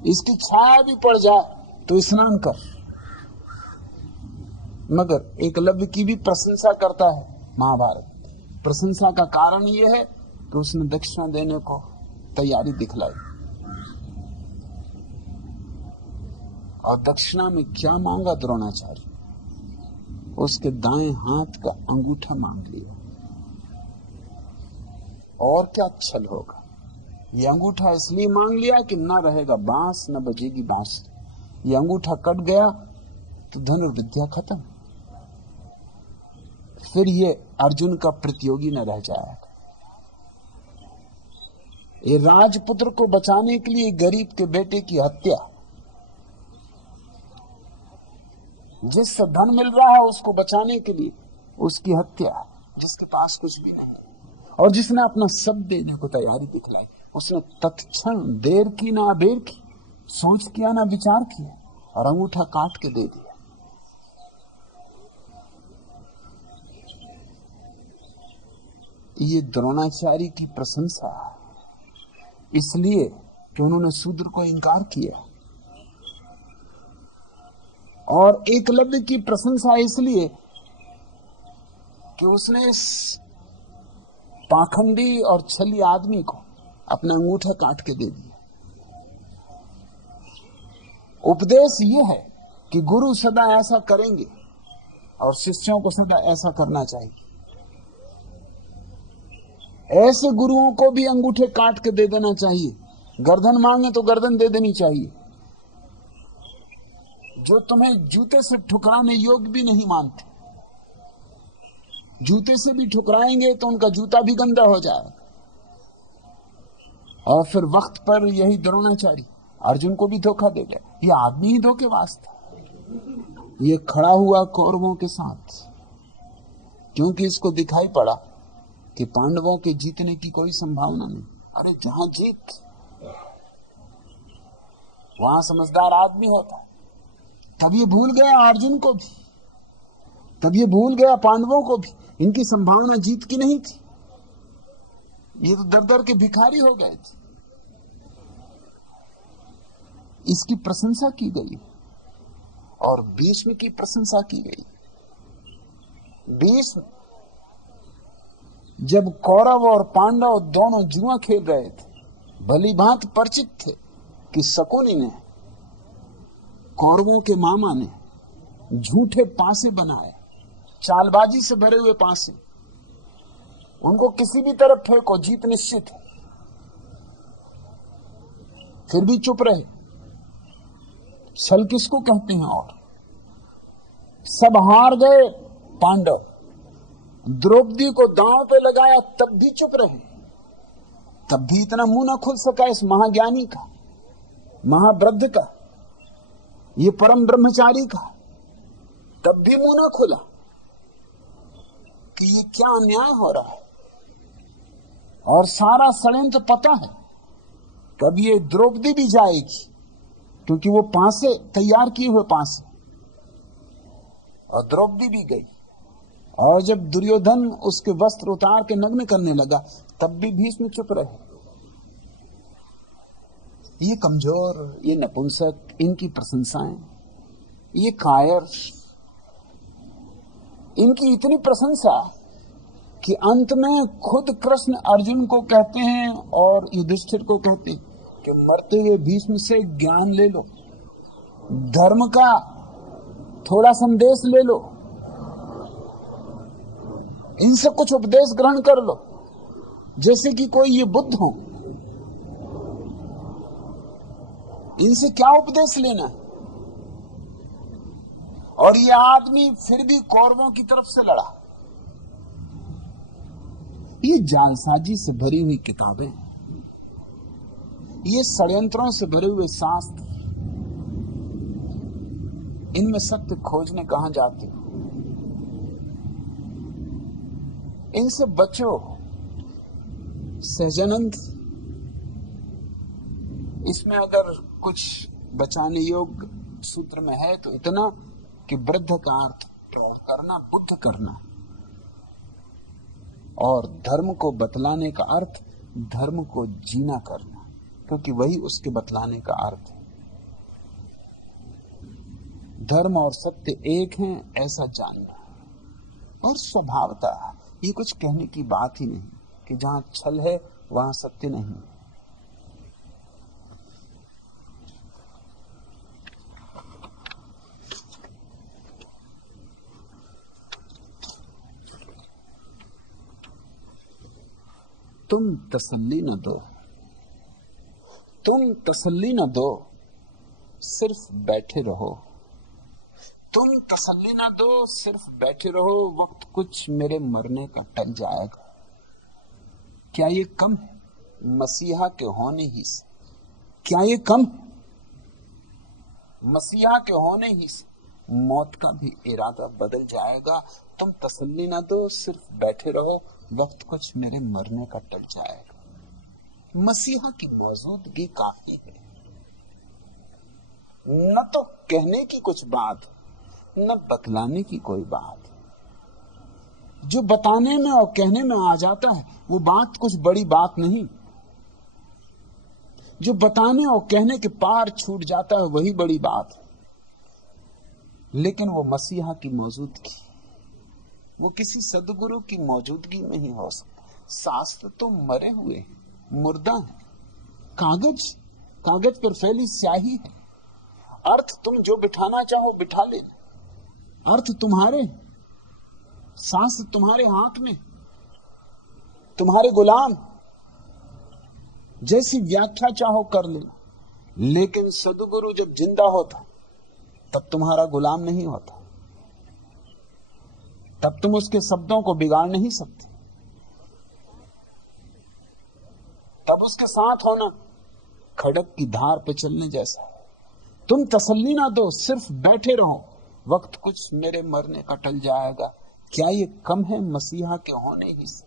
इसकी छाया भी पड़ जाए तो स्नान कर। मगर एकलव्य की भी प्रशंसा करता है महाभारत। प्रशंसा का कारण यह है कि उसने दक्षिणा देने को तैयारी दिखलाई। और दक्षिणा में क्या मांगा द्रोणाचार्य? उसके दाएं हाथ का अंगूठा मांग लिया। और क्या छल होगा? ये अंगूठा इसलिए मांग लिया कि ना रहेगा बांस, न बजेगी बांस। ये अंगूठा कट गया तो धनुर्विद्या खत्म। फिर ये अर्जुन का प्रतियोगी न रह जाएगा। ये राजपुत्र को बचाने के लिए गरीब के बेटे की हत्या, जिससे धन मिल रहा है उसको बचाने के लिए उसकी हत्या, जिसके पास कुछ भी नहीं और जिसने अपना सब देने को तैयारी दिखलाई, उसने तत्क्षण देर की ना अबेर की, सोच किया ना विचार किया और अंगूठा काट के दे दिया। ये द्रोणाचार्य की प्रशंसा इसलिए कि उन्होंने शूद्र को इंकार किया, और एकलव्य की प्रशंसा इसलिए कि उसने इस पाखंडी और छली आदमी को अपना अंगूठा काट के दे दिया। उपदेश ये है कि गुरु सदा ऐसा करेंगे और शिष्यों को सदा ऐसा करना चाहिए। ऐसे गुरुओं को भी अंगूठे काट के दे देना चाहिए, गर्दन मांगे तो गर्दन दे देनी चाहिए। जो तुम्हें जूते से ठुकराने योग्य भी नहीं मानते, जूते से भी ठुकराएंगे तो उनका जूता भी गंदा हो जाएगा। और फिर वक्त पर यही द्रोणाचार्य अर्जुन को भी धोखा दे गया। ये आदमी ही धोखेबाज था। ये खड़ा हुआ कौरवों के साथ क्योंकि इसको दिखाई पड़ा कि पांडवों के जीतने की कोई संभावना नहीं। अरे जहां जीत वहां समझदार आदमी होता। तब ये भूल गया अर्जुन को भी, तब ये भूल गया पांडवों को भी, इनकी संभावना जीत की नहीं थी। ये तो दर दर के भिखारी हो गए थे। इसकी प्रशंसा की गई और भीष्म की प्रशंसा की गई। भीष्म जब कौरव और पांडव दोनों जुआ खेल रहे थे, भली भांति परिचित थे कि शकुनी ने, कौरवों के मामा ने झूठे पासे बनाए, चालबाजी से भरे हुए पासे। उनको किसी भी तरफ फेंको, जीत निश्चित है। फिर भी चुप रहे। छल किसको कहते हैं? और सब हार गए पांडव, द्रौपदी को दांव पे लगाया तब भी चुप रहे। तब भी इतना मुंह ना खुल सका इस महाज्ञानी का, महावृद्ध का, ये परम ब्रह्मचारी का। तब भी मुंह ना खुला कि ये क्या अन्याय हो रहा है। और सारा षड्यंत्र पता है, कब ये द्रौपदी भी जाएगी क्योंकि वो पासे तैयार किए हुए पासे, और द्रौपदी भी गई। और जब दुर्योधन उसके वस्त्र उतार के नग्न करने लगा तब भी भीष्म चुप रहे। ये कमजोर, ये नपुंसक, इनकी प्रशंसाएं, ये कायर, इनकी इतनी प्रशंसा कि अंत में खुद कृष्ण अर्जुन को कहते हैं और युधिष्ठिर को कहते हैं कि मरते हुए भीष्म से ज्ञान ले लो, धर्म का थोड़ा संदेश ले लो, इनसे कुछ उपदेश ग्रहण कर लो, जैसे कि कोई ये बुद्ध हो। इनसे क्या उपदेश लेना है? और ये आदमी फिर भी कौरवों की तरफ से लड़ा। ये जालसाजी से भरी हुई किताबें, ये षड्यंत्रों से भरे हुए शास्त्र, इनमें सत्य खोजने कहां जाते हो? इनसे बचो। सहजानंद, इसमें अगर कुछ बचाने योग्य सूत्र में है तो इतना कि वृद्ध का अर्थ प्रौढ़ करना, बुद्ध करना, और धर्म को बतलाने का अर्थ धर्म को जीना करना, क्योंकि वही उसके बतलाने का अर्थ है। धर्म और सत्य एक हैं ऐसा जानना। और स्वभावतः ये कुछ कहने की बात ही नहीं कि जहां छल है वहां सत्य नहीं। तुम तसल्ली न दो, तुम तसल्ली न दो, सिर्फ बैठे रहो। तुम तसल्ली ना दो, सिर्फ बैठे रहो, वक्त कुछ मेरे मरने का टल जाएगा। क्या ये कम है मसीहा के होने ही से? क्या ये कम है? मसीहा के होने ही से मौत का भी इरादा बदल जाएगा। तुम तसल्ली ना दो, सिर्फ बैठे रहो, वक्त कुछ मेरे मरने का टल जाएगा। मसीहा की मौजूदगी काफी है। न तो कहने की कुछ बात, न बतलाने की कोई बात। जो बताने में और कहने में आ जाता है वो बात कुछ बड़ी बात नहीं। जो बताने और कहने के पार छूट जाता है वही बड़ी बात है। लेकिन वो मसीहा की मौजूदगी, वो किसी सदगुरु की मौजूदगी में ही हो सकता। शास्त्र तो मरे हुए हैं, मुर्दा है, कागज पर फैली स्याही है। अर्थ तुम जो बिठाना चाहो बिठा ले, अर्थ तुम्हारे, शास्त्र तुम्हारे हाथ में, तुम्हारे गुलाम, जैसी व्याख्या चाहो कर ले। लेकिन सदगुरु जब जिंदा होता तब तुम्हारा गुलाम नहीं होता, तब तुम उसके शब्दों को बिगाड़ नहीं सकते। तब उसके साथ होना खड़क की धार पे चलने जैसा है। तुम तसल्ली ना दो, सिर्फ बैठे रहो, वक्त कुछ मेरे मरने का टल जाएगा। क्या ये कम है मसीहा के होने ही से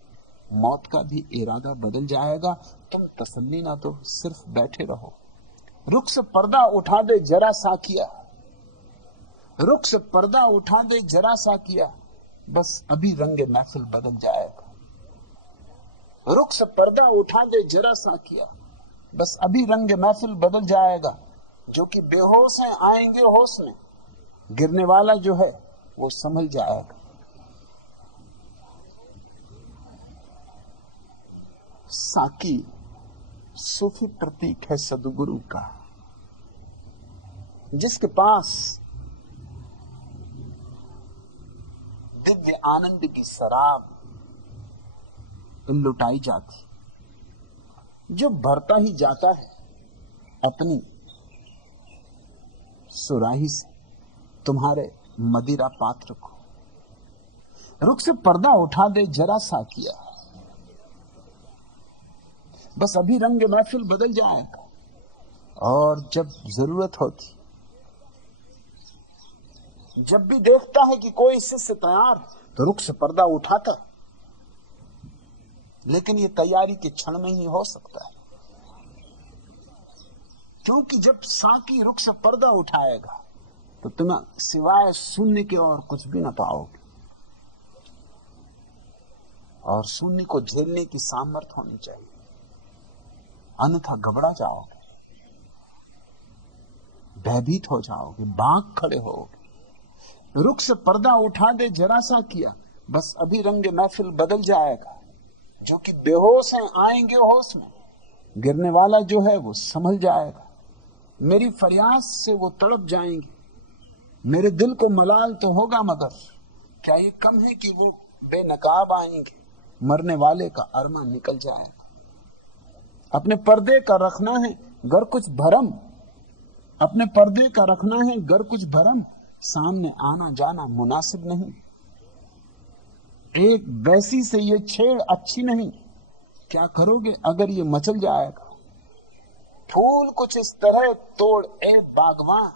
मौत का भी इरादा बदल जाएगा। तुम तसल्ली ना दो, सिर्फ बैठे रहो। रुख से पर्दा उठा दे जरा सा किया, रुख से पर्दा उठा दे जरा सा किया, बस अभी रंगे महफिल बदल जाएगा। रुख से पर्दा उठा दे जरा सा किया, बस अभी रंगे महफिल बदल जाएगा। जो कि बेहोश हैं आएंगे होश में, गिरने वाला जो है वो संभल जाएगा। साकी सूफी प्रतीक है सदगुरु का, जिसके पास दिव्य आनंद की शराब लुटाई जाती, जो भरता ही जाता है अपनी सुराही से तुम्हारे मदिरा पात्र को। रुख से पर्दा उठा दे जरा सा किया, बस अभी रंग महफिल बदल जाएगा। और जब जरूरत होती, जब भी देखता है कि कोई शिष्य तैयार तो रुख से पर्दा उठाता। लेकिन ये तैयारी के क्षण में ही हो सकता है, क्योंकि जब साकी रुख से पर्दा उठाएगा तो तुम्हें सिवाय शून्य के और कुछ भी ना पाओगे। और शून्य को झेलने की सामर्थ्य होनी चाहिए, अन्यथा घबरा जाओगे, भयभीत हो जाओगे, भाग खड़े होगे। रुख से पर्दा उठा दे जरा सा किया, बस अभी रंग महफिल बदल जाएगा। जो कि बेहोश हैं आएंगे होश में, गिरने वाला जो है वो संभल जाएगा। मेरी फरियाद से वो तड़प जाएंगे, मेरे दिल को मलाल तो होगा, मगर क्या ये कम है कि वो बेनकाब आएंगे, मरने वाले का अरमा निकल जाएगा। अपने पर्दे का रखना है गर कुछ भरम, अपने पर्दे का रखना है गर कुछ भरम, सामने आना जाना मुनासिब नहीं। एक वैसी से ये छेड़ अच्छी नहीं, क्या करोगे अगर ये मचल जाएगा। फूल कुछ इस तरह तोड़ ए बागवां,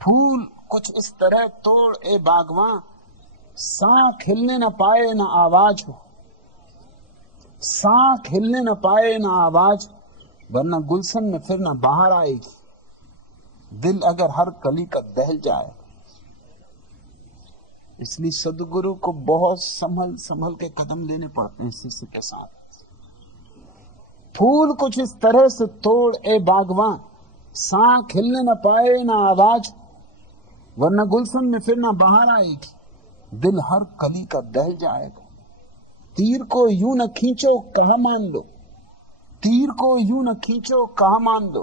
फूल कुछ इस तरह तोड़ ए बागवां, साख हिलने न पाए न आवाज हो, साख हिलने न पाए न आवाज, वरना गुलशन में फिर न बाहर आएगी। दिल अगर हर कली का दहल जाए। इसलिए सदगुरु को बहुत संभल संभल के कदम लेने पड़ते हैं शिष्य के साथ। फूल कुछ इस तरह से तोड़ ए बागवां, साख हिलने न पाए न आवाज, वरना गुलशन में फिर न बाहर आएगी। दिल हर कली का दहल जाएगा। तीर को यूं न खींचो कहा मान लो, तीर को यूं न खींचो कहा मान लो,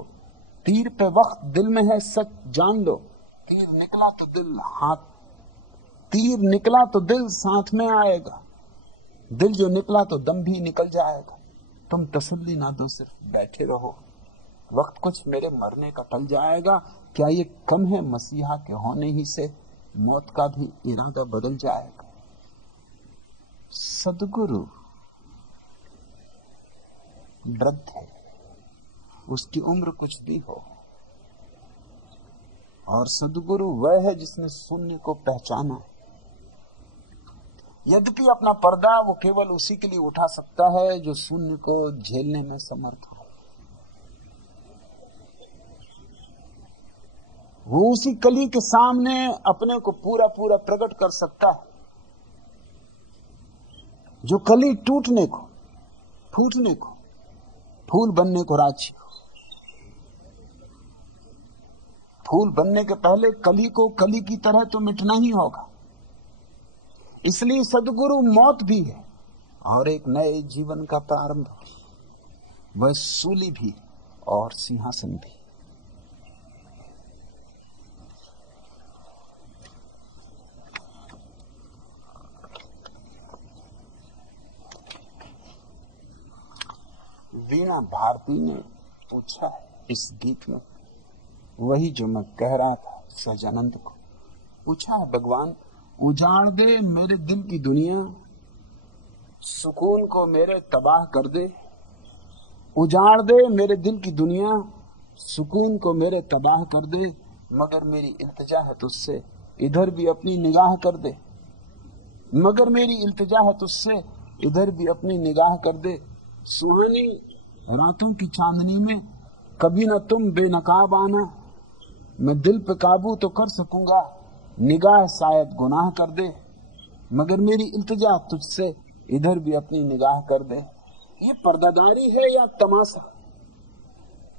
तीर पे वक्त दिल में है सच जान लो। तीर निकला तो दिल हाथ, तीर निकला तो दिल साथ में आएगा, दिल जो निकला तो दम भी निकल जाएगा। तुम तसल्ली ना दो, सिर्फ बैठे रहो, वक्त कुछ मेरे मरने का टल जाएगा, क्या ये कम है मसीहा के होने ही से मौत का भी इरादा बदल जाएगा। सदगुरु वृद्ध है, उसकी उम्र कुछ भी हो, और सदगुरु वह है जिसने शून्य को पहचाना। यद्यपि अपना पर्दा वो केवल उसी के लिए उठा सकता है जो शून्य को झेलने में समर्थ हो। वो उसी कली के सामने अपने को पूरा पूरा प्रकट कर सकता है जो कली टूटने को, फूटने को, फूल बनने को राजी हो। फूल बनने के पहले कली को कली की तरह तो मिटना ही होगा। इसलिए सदगुरु मौत भी है और एक नए जीवन का प्रारंभ, वह सूली भी और सिंहासन भी। वीणा भारती ने पूछा है इस गीत में वही जो मैं कह रहा था सहजानंद को। पूछा है, भगवान उजाड़ दे मेरे दिल की दुनिया, सुकून को मेरे तबाह कर दे। उजाड़ दे मेरे दिल की दुनिया, सुकून को मेरे तबाह कर दे। मगर मेरी इल्तिजा है तुझसे, इधर भी अपनी निगाह कर दे। मगर मेरी इल्तिजा है तुझसे, इधर भी अपनी निगाह कर दे। सुहानी रातों की चांदनी में कभी ना तुम बेनकाब आना। मैं दिल पे काबू तो कर सकूंगा, निगाह शायद गुनाह कर दे। मगर मेरी इल्तिजा तुझसे, इधर भी अपनी निगाह कर दे। ये पर्दादारी है या तमाशा?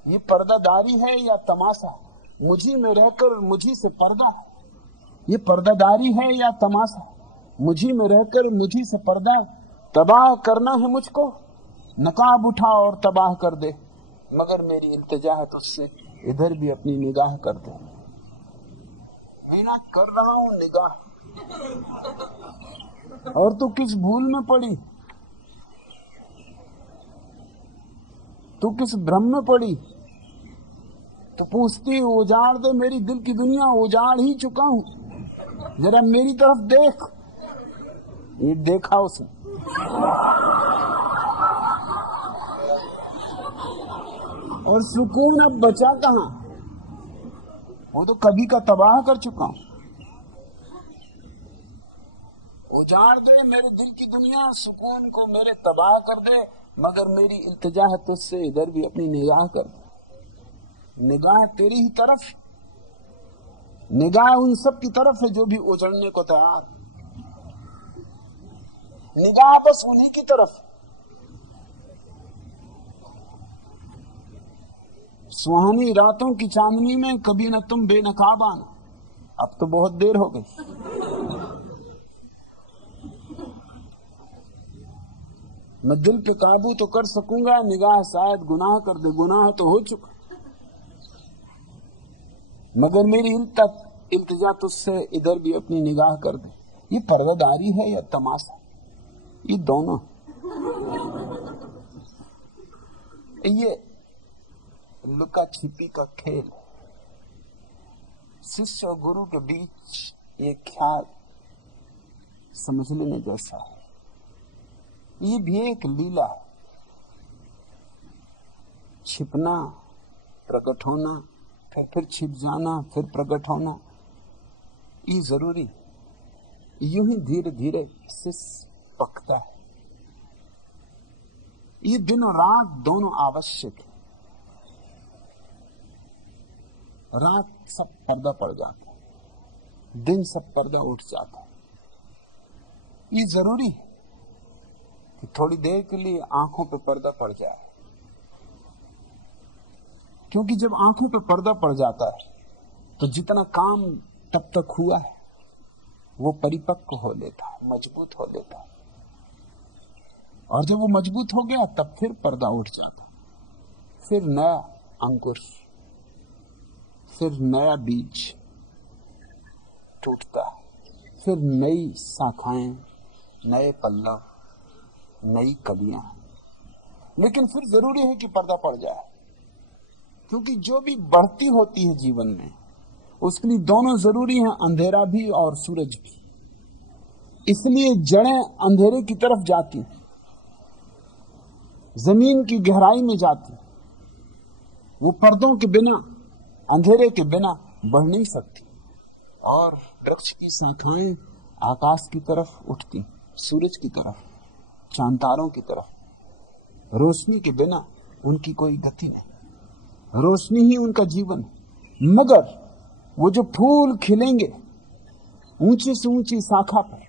ये पर्दादारी है या तमाशा? मुझी में रहकर मुझी से पर्दा। ये पर्दादारी है या तमाशा? मुझी में रहकर मुझी से पर्दा। तबाह करना है मुझको, नकाब उठा और तबाह कर दे। मगर मेरी इल्तिजा है तुझसे, इधर भी अपनी निगाह कर दे। वीणा कर रहा हूं निगाह, और तू किस भूल में पड़ी, तू किस भ्रम में पड़ी। तो पूछती उजाड़ दे मेरी दिल की दुनिया, उजाड़ ही चुका हूं, जरा मेरी तरफ देख। ये देखा उसने, और सुकून अब बचा कहां, वो तो कभी का तबाह कर चुका हूं। उजाड़ दे मेरे दिल की दुनिया, सुकून को मेरे तबाह कर दे। मगर मेरी इल्तिजा है तुझसे, इधर भी अपनी निगाह कर दे। निगाह तेरी ही तरफ, निगाह उन सब की तरफ है जो भी उजड़ने को तैयार। निगाह बस उन्हीं की तरफ। सुहानी रातों की चांदनी में कभी न तुम बेनकाब आना। अब तो बहुत देर हो गई। मैं दिल पे काबू तो कर सकूंगा, निगाह शायद गुनाह कर दे। गुनाह तो हो चुका, मगर मेरी इल्तिजा तुझसे, इधर भी अपनी निगाह कर दे। ये पर्दादारी है या तमाशा? ये दोनों। ये लुका छिपी का खेल। शिष्य और गुरु के बीच ये ख्याल समझ लेने जैसा है। ये भी एक लीला है। छिपना, प्रकट होना, फिर छिप जाना, फिर प्रकट होना, ये जरूरी। यूं ही धीरे धीरे शिष्य पकता है। ये दिन और रात दोनों आवश्यक है। रात सब पर्दा पड़ जाता है, दिन सब पर्दा उठ जाता है। ये जरूरी है कि थोड़ी देर के लिए आंखों पे पर्दा पड़ जाए, क्योंकि जब आंखों पे पर्दा पड़ जाता है तो जितना काम तब तक हुआ है वो परिपक्व हो लेता है, मजबूत हो लेता है। और जब वो मजबूत हो गया तब फिर पर्दा उठ जाता, फिर नया अंकुर, फिर नया बीज टूटता, फिर नई शाखाएं, नए पल्लव, नई कलियां। लेकिन फिर जरूरी है कि पर्दा पड़ जाए, क्योंकि जो भी बढ़ती होती है जीवन में उसके लिए दोनों जरूरी हैं, अंधेरा भी और सूरज भी। इसलिए जड़ें अंधेरे की तरफ जाती, जमीन की गहराई में जाती, वो पर्दों के बिना, अंधेरे के बिना बढ़ नहीं सकती। और वृक्ष की शाखाएं आकाश की तरफ उठती, सूरज की तरफ, चांद तारों की तरफ। रोशनी के बिना उनकी कोई गति नहीं, रोशनी ही उनका जीवन है। मगर वो जो फूल खिलेंगे ऊंची से ऊंची शाखा पर,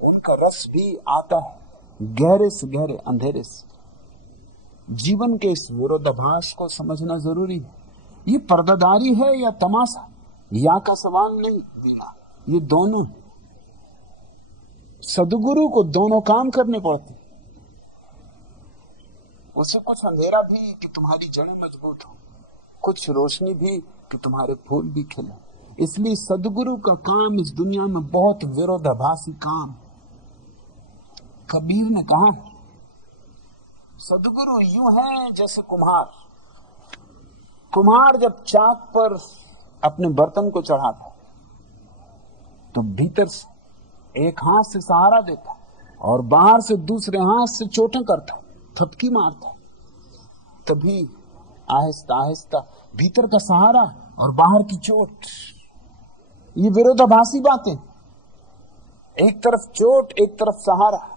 उनका रस भी आता है गहरे से गहरे अंधेरे से। जीवन के इस विरोधाभास को समझना जरूरी है। ये पर्दादारी है या तमाशा, या का सवाल नहीं वीणा, ये दोनों। सदगुरु को दोनों काम करने पड़ते। उसे कुछ अंधेरा भी कि तुम्हारी जड़ें मजबूत हो, कुछ रोशनी भी कि तुम्हारे फूल भी खिले। इसलिए सदगुरु का काम इस दुनिया में बहुत विरोधाभासी काम। कबीर ने कहा, सदगुरु यूं है जैसे कुम्हार। कुम्हार जब चाक पर अपने बर्तन को चढ़ाता तो भीतर से एक हाथ से सहारा देता और बाहर से दूसरे हाथ से चोटें करता, थपकी मारता। तभी आहिस्ता आहिस्ता भीतर का सहारा और बाहर की चोट, ये विरोधाभासी बातें। एक तरफ चोट, एक तरफ सहारा,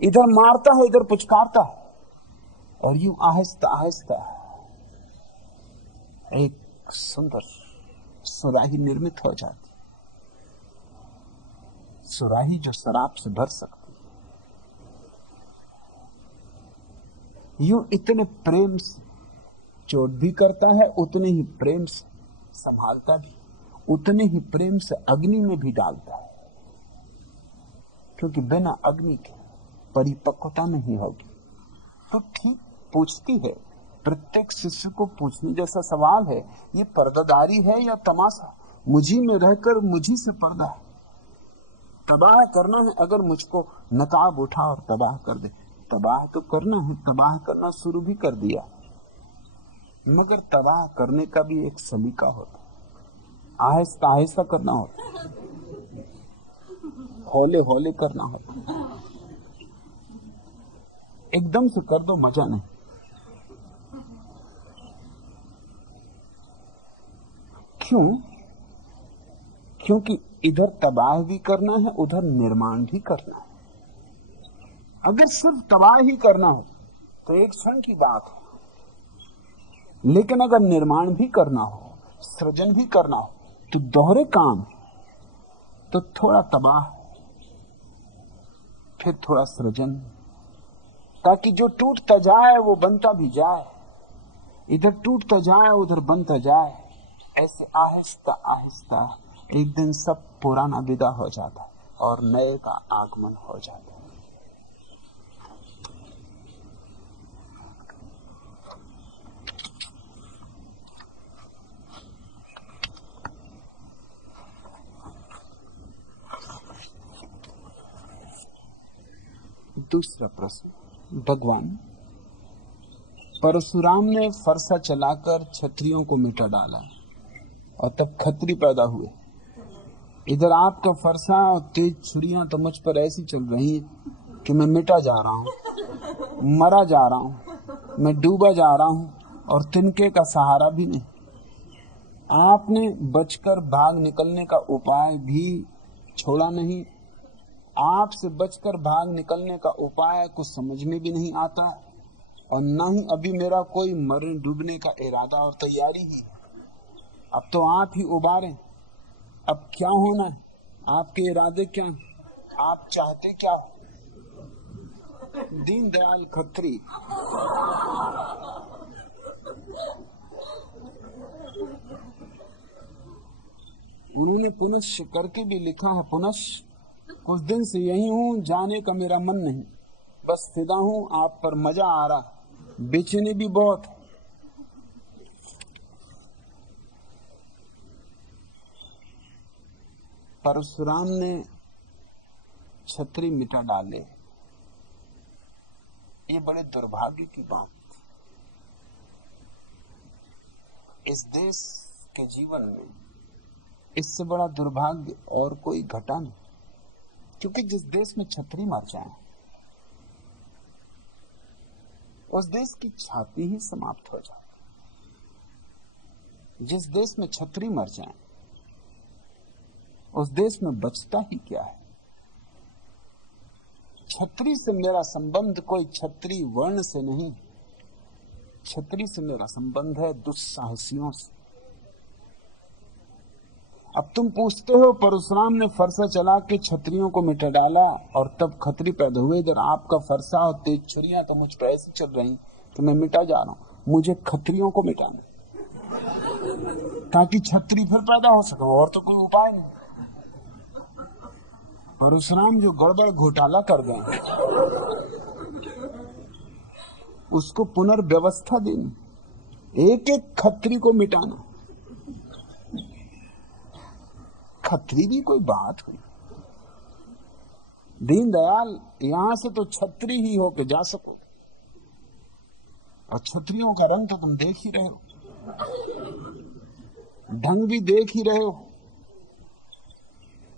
इधर मारता है इधर पुचकारता है, और यूं आहिस्ता आहिस्ता एक सुंदर सुराही निर्मित हो जाती, सुराही जो शराब से भर सकती। यूं इतने प्रेम से चोट भी करता है, उतने ही प्रेम से संभालता भी, उतने ही प्रेम से अग्नि में भी डालता है। क्योंकि बिना अग्नि के परिपक्वता नहीं होगी। तो ठीक पूछती है, प्रत्येक शिष्य को पूछने जैसा सवाल है, ये पर्दादारी है या तमाशा? मुझी में रहकर मुझी से पर्दा है। तबाह करना है अगर मुझको नकाब उठा और तबाह कर दे, तबाह तो करना है, तबाह करना शुरू भी कर दिया। मगर तबाह करने का भी एक सलीका होता, आहिस्ता आहिस्ता करना होता, हौले हौले करना होता। एकदम से कर दो, मजा नहीं। क्यों? क्योंकि इधर तबाह भी करना है, उधर निर्माण भी करना है। अगर सिर्फ तबाह ही करना हो तो एक क्षण की बात है, लेकिन अगर निर्माण भी करना हो, सृजन भी करना हो, तो दोहरे काम। तो थोड़ा तबाह, फिर थोड़ा सृजन, ताकि जो टूटता जाए वो बनता भी जाए, इधर टूटता जाए उधर बनता जाए। ऐसे आहिस्ता आहिस्ता एक दिन सब पुराना विदा हो जाता और नए का आगमन हो जाता। दूसरा प्रश्न, भगवान परशुराम ने फरसा चलाकर क्षत्रियों को मिटा डाला और तब खत्री पैदा हुए। इधर आपका फरसा और तेज छुरियां तो मुझ पर ऐसी चल रही हैं कि मैं मिटा जा रहा हूं, मरा जा रहा हूं, मैं डूबा जा रहा हूं और तिनके का सहारा भी नहीं। आपने बचकर भाग निकलने का उपाय भी छोड़ा नहीं। आपसे बचकर भाग निकलने का उपाय कुछ समझ में भी नहीं आता, और न ही अभी मेरा कोई मरने डूबने का इरादा और तैयारी ही है। अब तो आप ही उबारें, अब क्या होना है, आपके इरादे क्या हैं, आप चाहते क्या हो? दीनदयाल खत्री। उन्होंने पुनश्च करके भी लिखा है, पुनश्च कुछ दिन से यही हूं, जाने का मेरा मन नहीं, बस फिदा हूं आप पर, मजा आ रहा, बेचैनी भी बहुत। परशुराम ने छत्री मिटा डाले, ये बड़े दुर्भाग्य की बात। इस देश के जीवन में इससे बड़ा दुर्भाग्य और कोई घटा नहीं, क्योंकि जिस देश में छतरी मर जाए उस देश की छाती ही समाप्त हो जाए। जिस देश में छतरी मर जाए उस देश में बचता ही क्या है। छतरी से मेरा संबंध कोई छतरी वर्ण से नहीं, छतरी से मेरा संबंध है दुस्साहसियों से। अब तुम पूछते हो परशुराम ने फरसा चला के छतरियों को मिटा डाला और तब खतरी पैदा हुए। इधर आपका फरसा और तेज छुरियां तो मुझ पर ऐसी चल रही कि मैं मिटा जा रहा हूं। मुझे खतरियों को मिटाना ताकि छतरी फिर पैदा हो सके, और तो कोई उपाय नहीं। परशुराम जो गड़बड़ घोटाला कर गए उसको पुनर्व्यवस्था देनी, एक एक खतरी को मिटाना। खतरी भी कोई बात हुई? दीनदयाल यहां से तो छतरी ही होके जा सको, और छतरियों का रंग तो तुम देख ही रहे हो, ढंग भी देख ही रहे हो,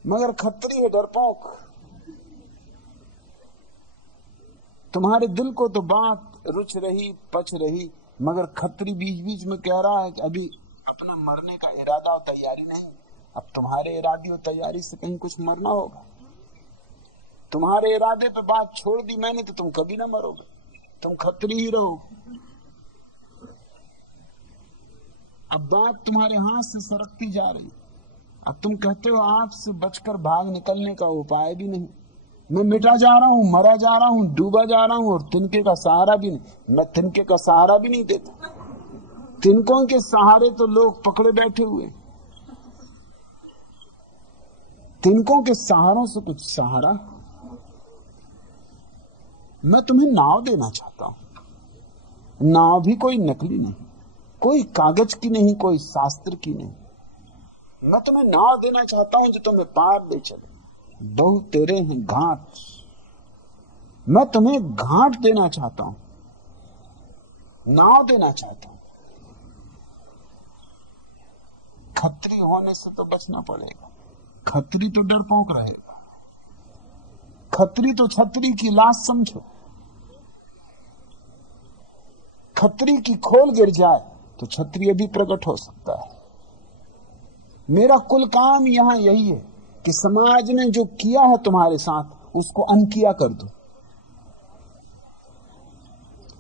मगर खतरी है डरपोक। तुम्हारे दिल को तो बात रुच रही पच रही, मगर खतरी बीच बीच में कह रहा है कि अभी अपना मरने का इरादा और तैयारी नहीं। अब तुम्हारे इरादे और तैयारी से कहीं कुछ मरना होगा। तुम्हारे इरादे पे बात छोड़ दी मैंने तो तुम कभी ना मरोगे, तुम खतरी ही रहो। अब बात तुम्हारे हाथ से सरकती जा रही। अब तुम कहते हो आपसे बचकर भाग निकलने का उपाय भी नहीं। मैं मिटा जा रहा हूं, मरा जा रहा हूं, डूबा जा रहा हूं, और तिनके का सहारा भी नहीं। मैं तिनके का सहारा भी नहीं देता। तिनकों के सहारे तो लोग पकड़े बैठे हुए, तिनकों के सहारों से कुछ सहारा। मैं तुम्हें नाव देना चाहता हूं। नाव भी कोई नकली नहीं, कोई कागज की नहीं, कोई शास्त्र की नहीं। मैं तुम्हें नाव देना चाहता हूं जो तुम्हें पार ले चले। बहु तेरे हैं घाट, मैं तुम्हें घाट देना चाहता हूं, नाव देना चाहता हूं। खतरी होने से तो बचना पड़ेगा। खतरी तो डरपोक रहेगा। खतरी तो छतरी की लाश समझो। खतरी की खोल गिर जाए तो छतरी भी प्रकट हो सकता है। मेरा कुल काम यहां यही है कि समाज ने जो किया है तुम्हारे साथ उसको अनकिया कर दो।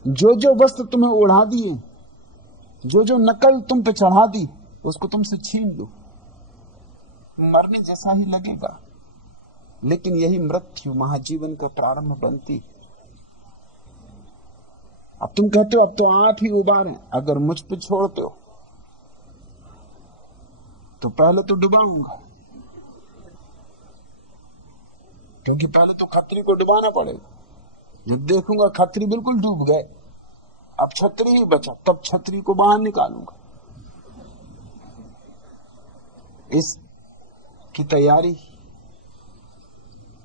जो जो वस्त्र तुम्हें ओढ़ा दिए, जो जो नकल तुम पे चढ़ा दी, उसको तुमसे छीन लो। मरने जैसा ही लगेगा, लेकिन यही मृत्यु महाजीवन का प्रारंभ बनती। अब तुम कहते हो अब तो आप ही उबारें। अगर मुझ पे छोड़ते हो तो पहले तो डुबाऊंगा, क्योंकि पहले तो खतरी को डुबाना पड़ेगा। जब देखूंगा खतरी बिल्कुल डूब गए, अब छतरी ही बचा, तब छतरी को बाहर निकालूंगा। इस की तैयारी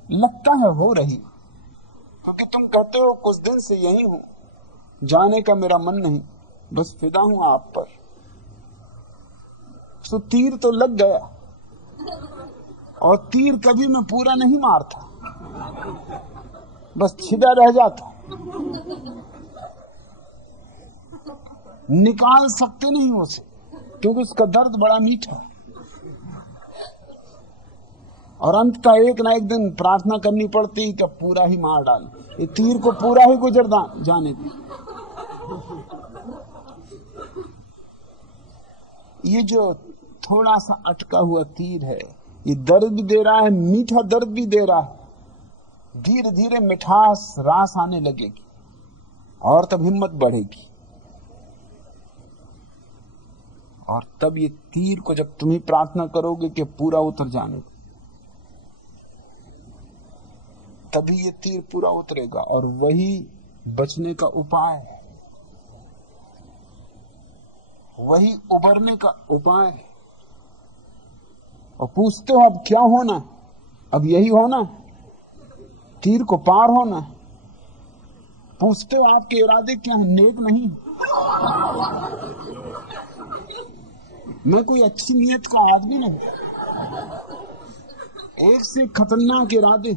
लगता है हो रही, क्योंकि तुम कहते हो कुछ दिन से यही हूं, जाने का मेरा मन नहीं, बस फिदा हूं आप पर। तो तीर तो लग गया, और तीर कभी मैं पूरा नहीं मारता, बस छिदा रह जाता। निकाल सकते नहीं उसे, क्योंकि उसका दर्द बड़ा मीठा। और अंत का एक ना एक दिन प्रार्थना करनी पड़ती कि पूरा ही मार डाल, ये तीर को पूरा ही गुजर जाने दे। ये जो थोड़ा सा अटका हुआ तीर है, ये दर्द भी दे रहा है, मीठा दर्द भी दे रहा है। धीरे धीरे मिठास रास आने लगेगी और तब हिम्मत बढ़ेगी। और तब ये तीर को जब तुम ही प्रार्थना करोगे कि पूरा उतर जाने, तभी ये तीर पूरा उतरेगा। और वही बचने का उपाय है, वही उबरने का उपाय है। और पूछते हो अब क्या होना? अब यही होना, तीर को पार होना। पूछते हो आपके इरादे क्या है? नेक नहीं, मैं कोई अच्छी नीयत का आदमी नहीं, एक से खतरनाक इरादे।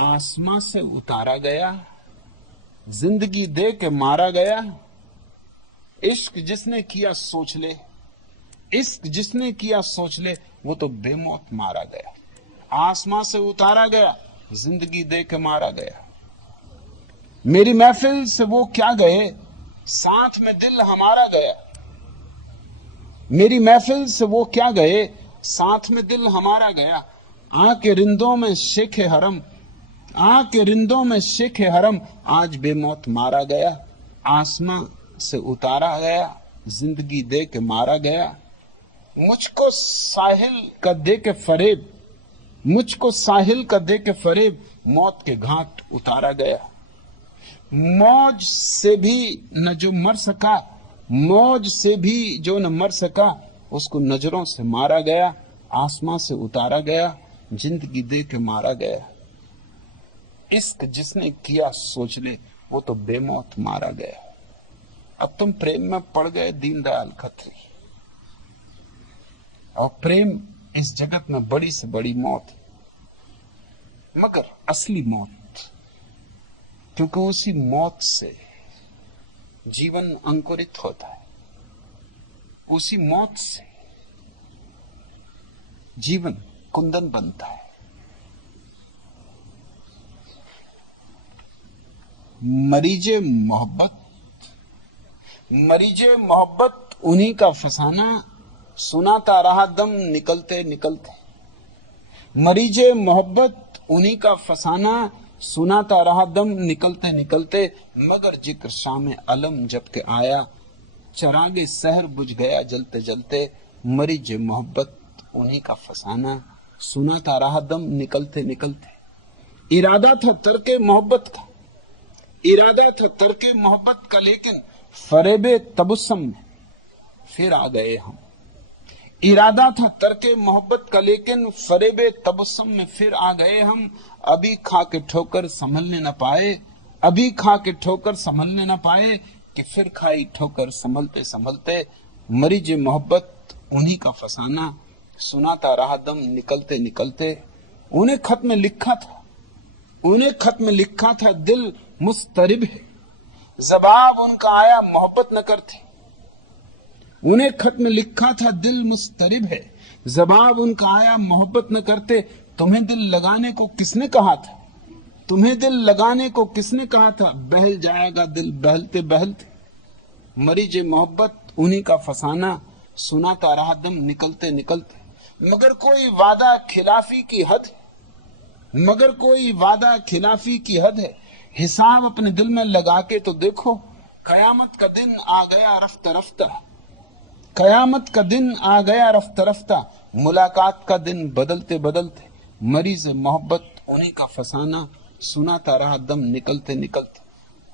आसमां से उतारा गया, जिंदगी दे के मारा गया। इश्क जिसने किया सोच ले, इश्क जिसने किया सोच ले, वो तो बेमौत मारा गया। आसमां से उतारा गया, जिंदगी दे के मारा गया। मेरी महफिल से वो क्या गए, साथ में दिल हमारा गया। मेरी महफिल से वो क्या गए, साथ में दिल हमारा गया। आके रिंदों में शेखे हरम, आके रिंदों में शेखे हरम, आज बेमौत मारा गया। आसमां से उतारा गया, जिंदगी दे के मारा गया। मुझको साहिल का दे के फरेब, मुझको साहिल का दे के फरेब, मौत के घाट उतारा गया। मौज से भी न जो मर सका, मौज से भी जो न मर सका, उसको नजरों से मारा गया। आसमां से उतारा गया, जिंदगी दे के मारा गया। इश्क जिसने किया सोच ले, वो तो बेमौत मारा गया। अब तुम प्रेम में पड़ गए दीनदयाल खत्री, और प्रेम इस जगत में बड़ी से बड़ी मौत, मगर असली मौत, क्योंकि उसी मौत से जीवन अंकुरित होता है, उसी मौत से जीवन कुंदन बनता है। मरीजे मोहब्बत, मरीजे मोहब्बत उन्हीं का फसाना, सुनाता रहा दम निकलते निकलते। मरीजे मोहब्बत उन्हीं का फसाना, सुनाता रहा दम निकलते निकलते। मगर जिक्र शाम अलम जब के आया, चरागे सहर बुझ गया जलते जलते। मरीजे मोहब्बत उन्हीं का फसाना, सुनाता रहा दम निकलते निकलते। इरादा था तरके मोहब्बत का, इरादा था तरके मोहब्बत का, लेकिन फरेबे तबस्सुम में फिर आ गए हम। इरादा था तरके मोहब्बत का, लेकिन फरेबे तबस्सुम में फिर आ गए हम। अभी खा के ठोकर संभलने न पाए, अभी खा के ठोकर संभलने न पाए, कि फिर खाई ठोकर संभलते संभलते। मरीजे मोहब्बत उन्हीं का फसाना, सुनाता रहा दम निकलते निकलते। उन्हें खत में लिखा था, उन्हें खत में लिखा था, दिल मुस्तरिब है। जवाब उनका आया मोहब्बत न करते। उन्हें खत में लिखा था, दिल मुस्तरिब है। जवाब उनका आया मोहब्बत न करते। तुम्हें दिल लगाने को किसने कहा था, तुम्हें दिल लगाने को किसने कहा था, बहल जाएगा दिल बहलते बहलते। मरीजे मोहब्बत उन्हीं का फसाना, सुनाता रहा दम निकलते निकलते। मगर कोई वादा खिलाफी की हद, मगर कोई वादा खिलाफी की हद है। हिसाब अपने दिल में लगा के तो देखो, कयामत का दिन आ गया रफ्ता रफ्ता, कयामत का दिन आ गया रफ्ता रफ्ता। मुलाकात का दिन बदलते बदलते। मरीज मोहब्बत उन्हीं का फसाना, सुनाता रहा दम निकलते निकलते।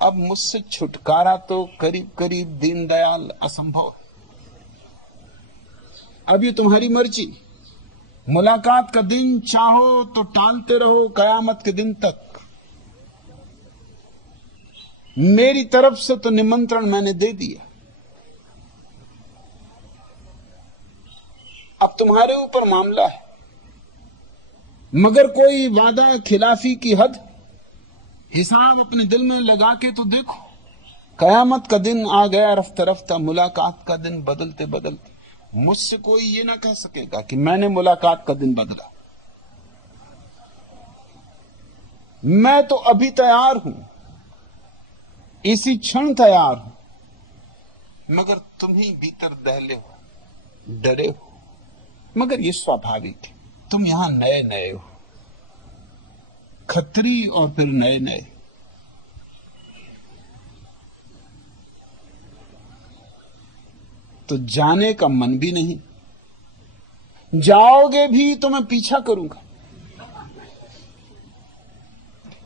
अब मुझसे छुटकारा तो करीब करीब दीनदयाल असंभव है। अब ये तुम्हारी मर्जी, मुलाकात का दिन चाहो तो टालते रहो कयामत के दिन तक। मेरी तरफ से तो निमंत्रण मैंने दे दिया, अब तुम्हारे ऊपर मामला है। मगर कोई वादा खिलाफी की हद, हिसाब अपने दिल में लगा के तो देखो, कयामत का दिन आ गया रफ्ता रफ्ता। मुलाकात का दिन बदलते बदलते। मुझसे कोई ये ना कह सकेगा कि मैंने मुलाकात का दिन बदला। मैं तो अभी तैयार हूं, इसी क्षण तैयार हूं, मगर तुम ही भीतर दहले हो, डरे हो। मगर ये स्वाभाविक है, तुम यहां नए नए हो, खत्री और फिर नए नए। तो जाने का मन भी नहीं, जाओगे भी तो मैं पीछा करूंगा।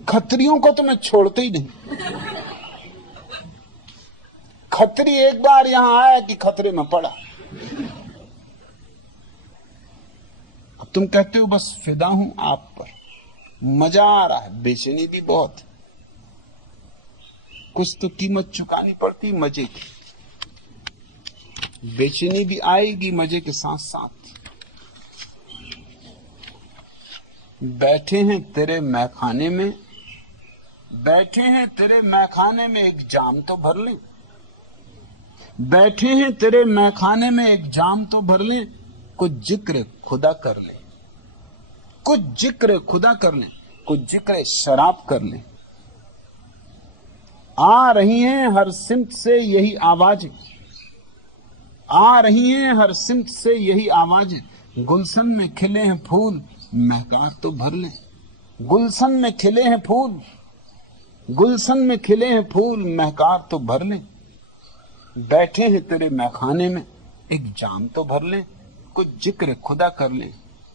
खत्रियों को तो मैं छोड़ते ही नहीं। खत्री एक बार यहां आया कि खतरे में पड़ा। अब तुम कहते हो बस फिदा हूं आप पर, मजा आ रहा है, बेचैनी भी बहुत। कुछ तो कीमत चुकानी पड़ती मजे की। बेचैनी भी आएगी मजे के साथ साथ। बैठे हैं तेरे मैखाने में, बैठे हैं तेरे मैखाने में, एक जाम तो भर लें। बैठे हैं तेरे मैखाने में, एक जाम तो भर लें। कुछ जिक्र खुदा कर ले, कुछ जिक्र खुदा कर ले, कुछ जिक्र शराब कर ले। आ रही हैं हर सिमत से यही आवाजें, आ रही हैं हर सिमत से यही आवाजें। गुलशन में खिले हैं फूल, महकार तो भर ले। गुलशन में खिले हैं फूल, गुलशन में खिले हैं फूल, महकार तो भर ले। बैठे हैं तेरे मैखाने में, एक जाम तो भर ले। कुछ जिक्र खुदा कर ले,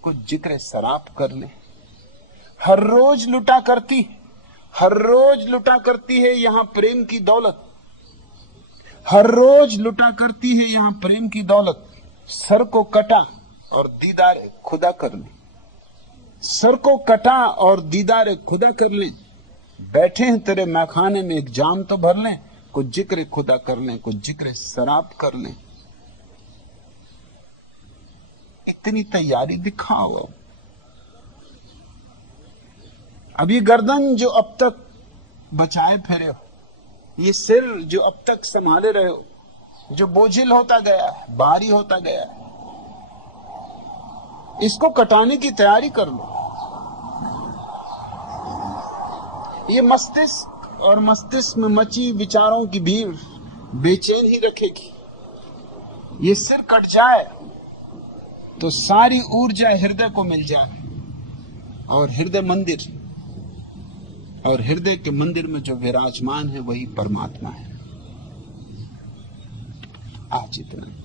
कुछ जिक्र शराब कर ले। हर रोज लुटा करती, हर रोज लुटा करती है यहां प्रेम की दौलत। हर रोज लुटा करती है यहां प्रेम की दौलत। सर को कटा और दीदार खुदा कर ले, सर को कटा और दीदार खुदा कर ले। बैठे हैं तेरे मैखाने में, एक जाम तो भर लें। कुछ जिक्र खुदा कर लें, कुछ जिक्र शराब कर लें। इतनी तैयारी दिखाओ। अब ये गर्दन जो अब तक बचाए फिरे हो, ये सिर जो अब तक संभाले रहे हो, जो बोझिल होता गया है, भारी होता गया है, इसको कटाने की तैयारी कर लो। ये मस्तिष्क और मस्तिष्क में मची विचारों की भीड़ बेचैन ही रखेगी। ये सिर कट जाए तो सारी ऊर्जा हृदय को मिल जाए, और हृदय मंदिर, और हृदय के मंदिर में जो विराजमान है वही परमात्मा है। आज इतना।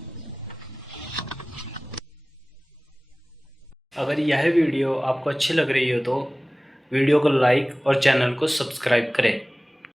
अगर यह वीडियो आपको अच्छी लग रही हो तो वीडियो को लाइक और चैनल को सब्सक्राइब करें।